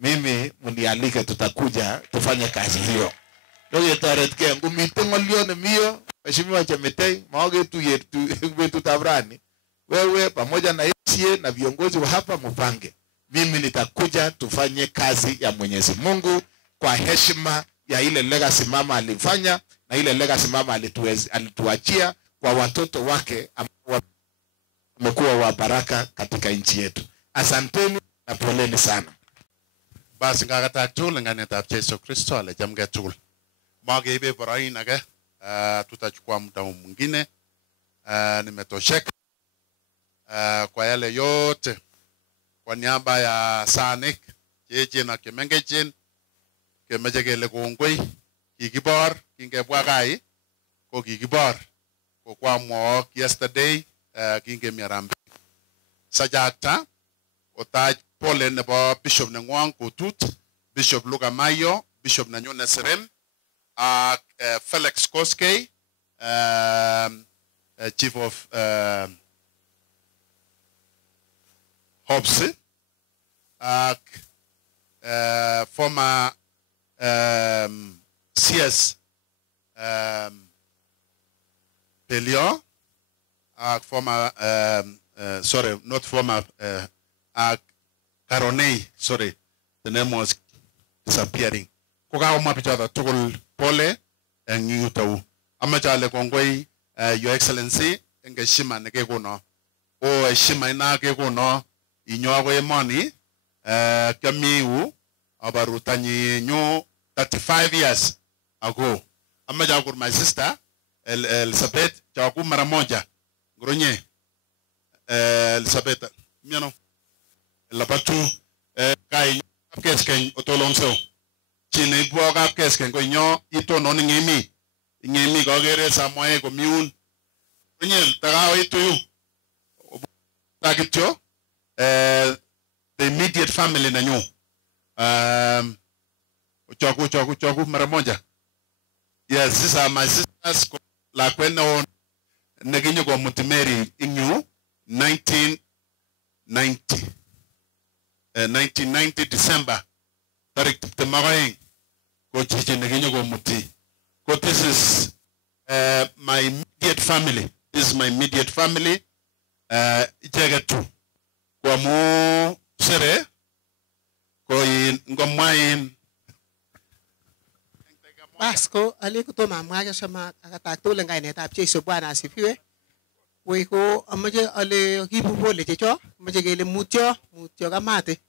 Mimi mnialike tutakuja tufanye kazi hiyo. Ndio toretkei ngomite ng'olyo nemiyo Mheshimiwa Chemitei maogetuye betutab rani. Wewe pamoja na MCA na viongozi wa hapa mpange. Mimi nitakuja tufanye kazi ya Mwenyezi Mungu kwa heshima ya ile legacy mama alifanya na ile legacy mama alituachia kwa watoto wake ambao wamekuwa wa baraka katika nchi yetu. Asanteni na poleni sana. Basi ngakatak tugul nganetab Yesu Kristo ale jamge tugul. Mageibe barain age tutachukua muda mwingine. Nimetosheka kwa yale yote kwa niaba ya Sanik cheche na kemengechen kemeche kele kongoi kikibor kingebwa Kai ko kikibor ko kwamwo yesterday kingemi Harambee sajata otach pole nebo bishop nengwong Kotut, Bishop Luka Mayo, Bishop Nanyone Serem, Felix Koskei, Chief of Hobbs, former CS Pelio, former, sorry, not former, Karonei, sorry, the name was disappearing. Kuka umapichada tukul pole ngiyutau. Amachale kongoi Your Excellency ngeshima nekekuno. O shima ina kekuno inyo emoni kamiu abarutanyi nyo 35 years ago. Amaja my sister Elizabeth chaku mara moja. Ngronye Elizabeth miano lapatu kai kesken otolonso chine ipo ka kesken ko nyo ito no ngemi ko gere samoe ko miun Nyel tagaw ituyu. Takityo the immediate family na nyo. Uchoku mara moja. Yes, these are my sisters. La kwenda on naginyo kwa Mutimeri inyu 1990 December. Tarik temagaing ko chiche naginyo kwa Muti. So this is my immediate family. This is my immediate family. Ichegetu kwa mu sere ko in ngomain Basko alikutoa mwaja sama akatatulen kainetab Jesu Bwana asifiwe. Weko amaje ale kibu pole checho, amaje kele mutyo kamate.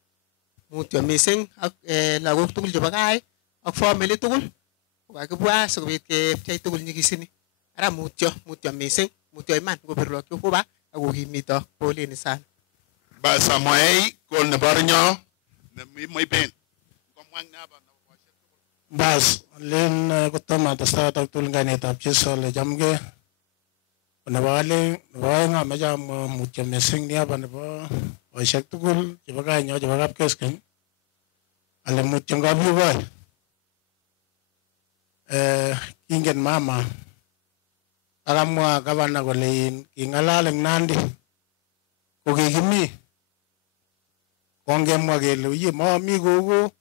Mutyo mising ak lagok tugul chebo gai ak family tugul. Kokakibwa sikobit kepchei tugul nyikisini. Ara mutyo mising, mutyo iman ngobirlo kuba akokimito poleni sana. Ba Samuel kol ne barnyo ne mi ben. Bas, len kutama tasta tak tul gane tap Jesu le jamge. Nabale nga majam mutya mesing niya ba nabo o shek tugul jibaga nyo jibaga kesken. Ale mutya ngabi ba. Kingen mama. Agamwa gavana golein kingalaleng Nandi. Kogigimi. Kongemwa gele uye mami gogo.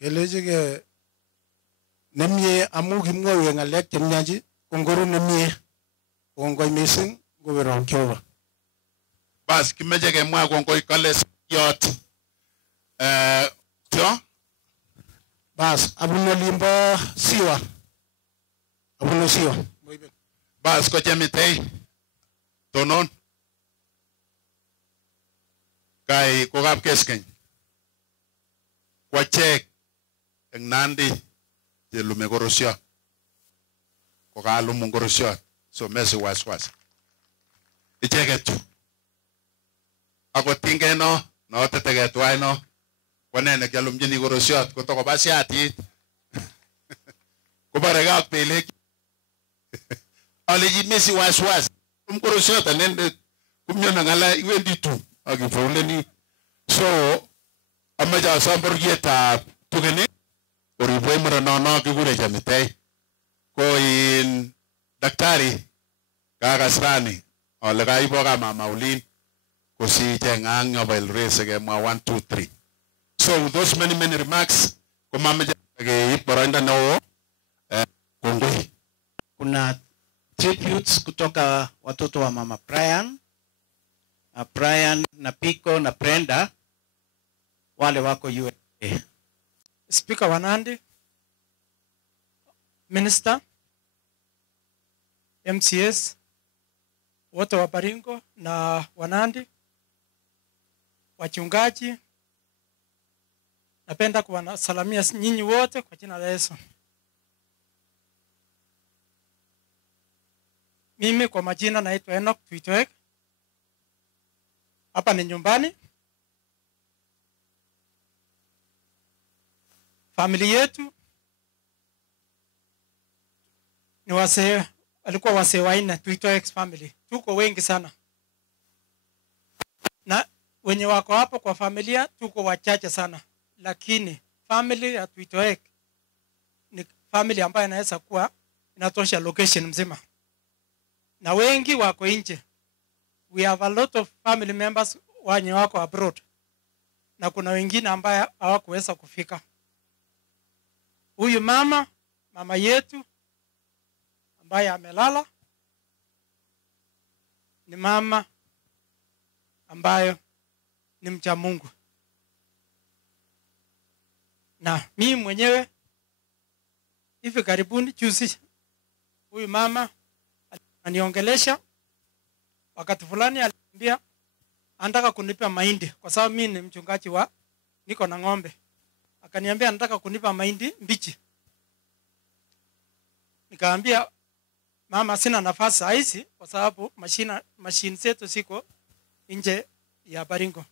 Kelejige nemye amu kimwowe ngalek chemyaji kongoro nemye kongoi mising ngobero kyoba. Bas kimeje kemwa kongoi kale yot tyo bas abuno limbo siwa abuno siwa bas ko chemitei tonon kai ko gap kesken kwa check en Nandi de lume gorosio ko galu mun gorosio so mesi was ichegetu ako tingeno no tetegetu aino kwanene kyalum jini gorosio ko to ko basiati ko barega pele ale ji mesi was gorosio tanende kumnyona ngala iwendi tu agifuleni so amaja sambor yeta tugene oribwe mara no kigure chamitei ko in daktari kagasrani ole kaibo kama maulin ko si jengang ngabel rese ke mwa 1 2 3 so with those many remarks ko mamaja ke iporaenda no kongoi. Kuna tributes kutoka watoto wa mama Brian na Piko na Brenda wale wako USA. Speaker wa Nandi, Minister, MCS, wote wa Baringo na Wanandi, wachungaji, napenda kuwasalamia nyinyi wote kwa jina la Yesu. Mimi kwa majina naitwa Enoch Tuitoek. Hapa ni nyumbani. Familia yetu ni wasee, walikuwa wasee wanne, Tuitoek family. Tuko wengi sana. Na wenye wako hapo kwa familia tuko wachache sana. Lakini family ya Tuitoek ni family ambayo inaweza kuwa inatosha location mzima. Na wengi wako nje. We have a lot of family members wenye wako abroad. Na kuna wengine ambaye hawakuweza kufika. Huyu mama yetu ambaye amelala ni mama ambayo ni mcha Mungu. Na mimi mwenyewe hivi karibuni juzi huyu mama aniongelesha wakati fulani, aliambia anataka kunipa mahindi kwa sababu mimi ni mchungaji niko na ng'ombe. Akaniambia anataka kunipa mahindi mbichi. Nikaambia mama, sina nafasi hizi kwa sababu mashine zetu siko nje ya Baringo.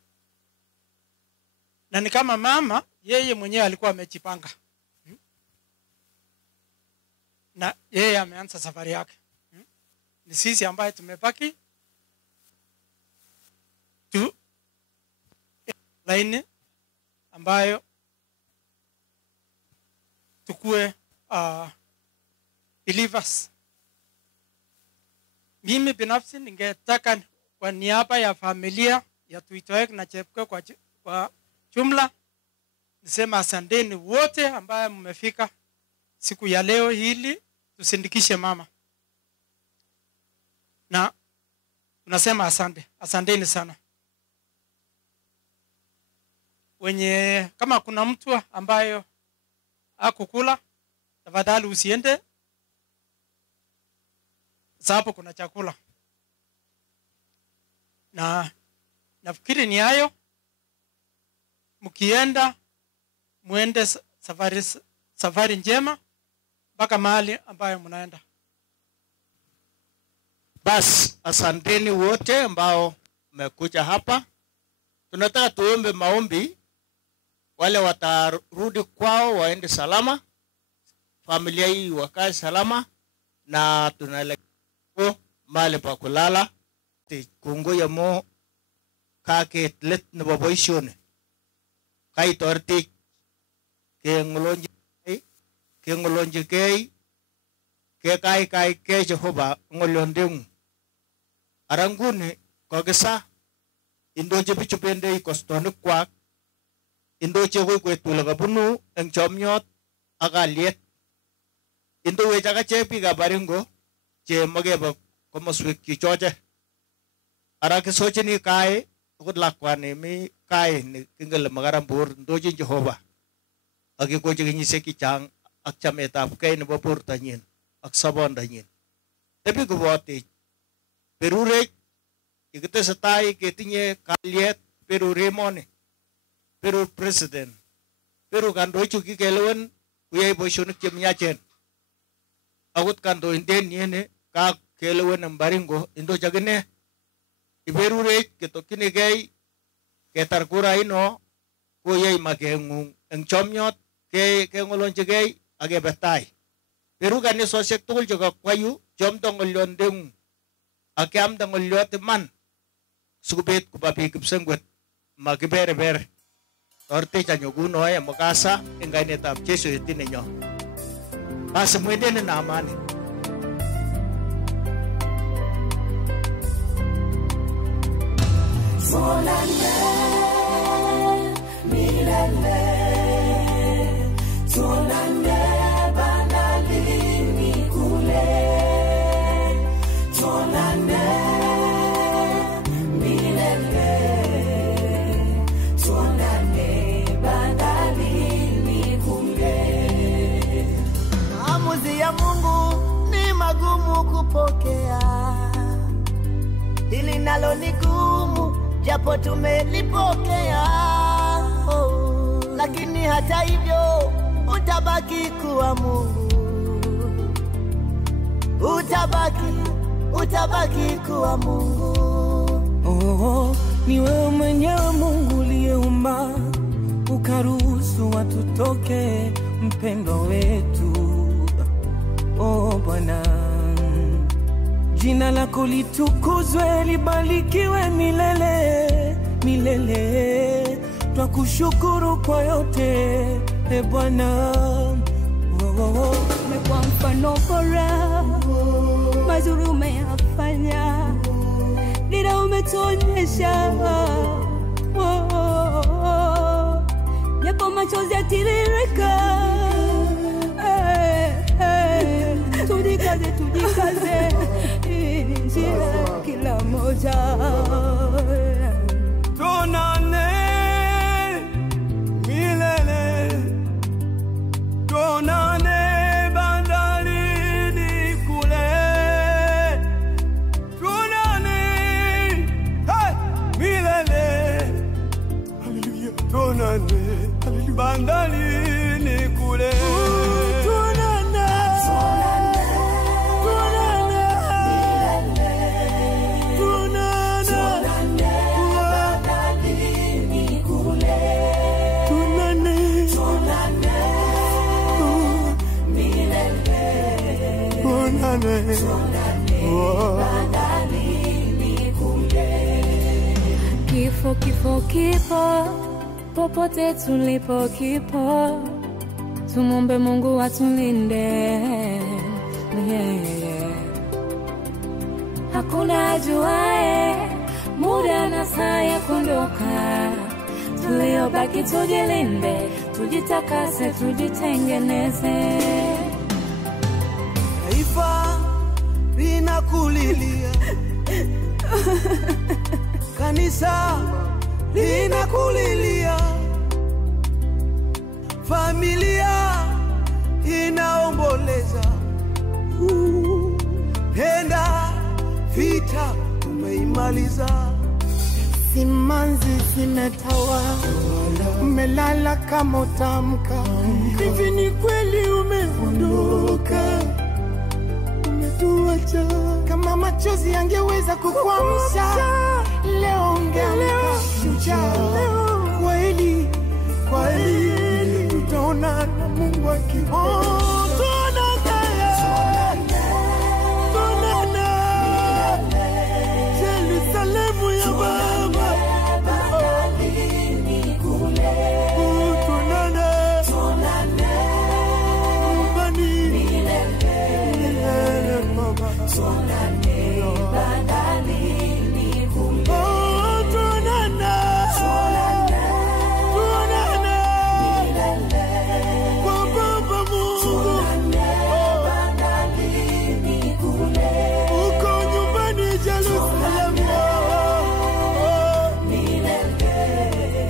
Na ni kama mama yeye mwenyewe alikuwa amejipanga. Na yeye ameanza safari yake. ni sisi ambaye tumebaki tu laini ambayo tukue believers. Mimi binafsi ningetaka kwa niaba ya familia ya Tuitoek na Chepkwe kwa jumla nisema asanteni wote ambaye mmefika siku ya leo hili tusindikishe mama. Na tunasema asanteni sana. Wenye kama kuna mtu ambayo hakukula, tafadhali usiende, sababu kuna chakula. Na nafikiri ni hayo. Mkienda muende safari njema mpaka mahali ambayo mnaenda. Bas, asanteni wote ambao mmekuja hapa. Tunataka tuombe maombi, wale watarudi kwao waende salama, familia hii wakae salama, na tunaelekea mahali pa kulala. Kungoya mo kake let na baboishone kai torti ke ngolonji ke kai ke Jehova ngolondeng arangune kogesa indoje bichupende ikostone kwak indoje koy kwetula bunu eng chomnyot akaliet indo wechaga chepi ga baringo che mageba komoswek chichoche ara kisochini kai ukut lakwani mi kai ni kingel magarambur ndoje Jehova akikoje kinyise kichang ak chametab kei nebo bortanyin ak sabondanyin tebi kobote perure ikitesetai ketinye kalyet perure moni perur president perur kandoichu kikelewen kuyai boishonik chemyachen akot kandoindet nyene ka kelewen Baringo indoch akine iberure ketokchinigei ketar kura ino koyai makeng'ung eng chomyot keng'olonchigei ak kebe tai. Peru kanisosiek tugul chekakwayu chomdo ng'olyondeng'ung ak keamda ng'olyot iman sikobit koba biik kipsengwet makiberebere. Toretech anyokunoe mukasa eng kainetab Jesu yetinenyo. Basi mwendeni na amani. Tuonane milele, tuonane bandarini kule, tuonane milele, tuonane bandarini kule. Maamuzi ya Mungu ni magumu kupokea, hili nalo ni gumu japo tumelipokea, lakini hata hivyo utabaki kuwa Mungu, utabaki kuwa Mungu. Oh, ni wewe mwenyewe Mungu uliyeumba ukaruhusu watu toke, mpendwa wetu. Oh Bwana, jina lako litukuzwe, libarikiwe milele, milele. Twakushukuru kwa yote, e Bwana. Umekuwa mfano bora, mazuri umeyafanya, dira umetuonyesha, japo machozi yatiririka, tujikaze, njia kila moja. Tuonane milele, tuonane bandarini kule, tuonane milele, haleluya, tuonane bandarini kule. bandalini kule. Kifo, kifo, kifo, popote tulipo kipo, tumombe Mungu atulinde. Hakuna ajuae muda na saa ya kuondoka, tuliobaki tujilinde, tujitakase, tujitengeneze. Taifa linakulilia, kanisa linakulilia, familia inaomboleza. Penda vita umeimaliza, simanzi zimetawa, umelala kama utamka. Hivi ni kweli umeondoka, umetuacha. Kama machozi yangeweza kukuamsha, leo ungeamka shujaa. Kweli, kweli, tutaona na Mungu akiona. Yerusalemu ya Baba, bandalini kule. Tuonane, tuonane, nyumbani milele Baba. Tuonane bandalini kule. Tuonane, tuonane, tuonane milele kwa Baba Mungu. Tuonane bandalini kule. Uko nyumbani Yerusalemu.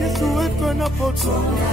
Yesu wetu anapotoka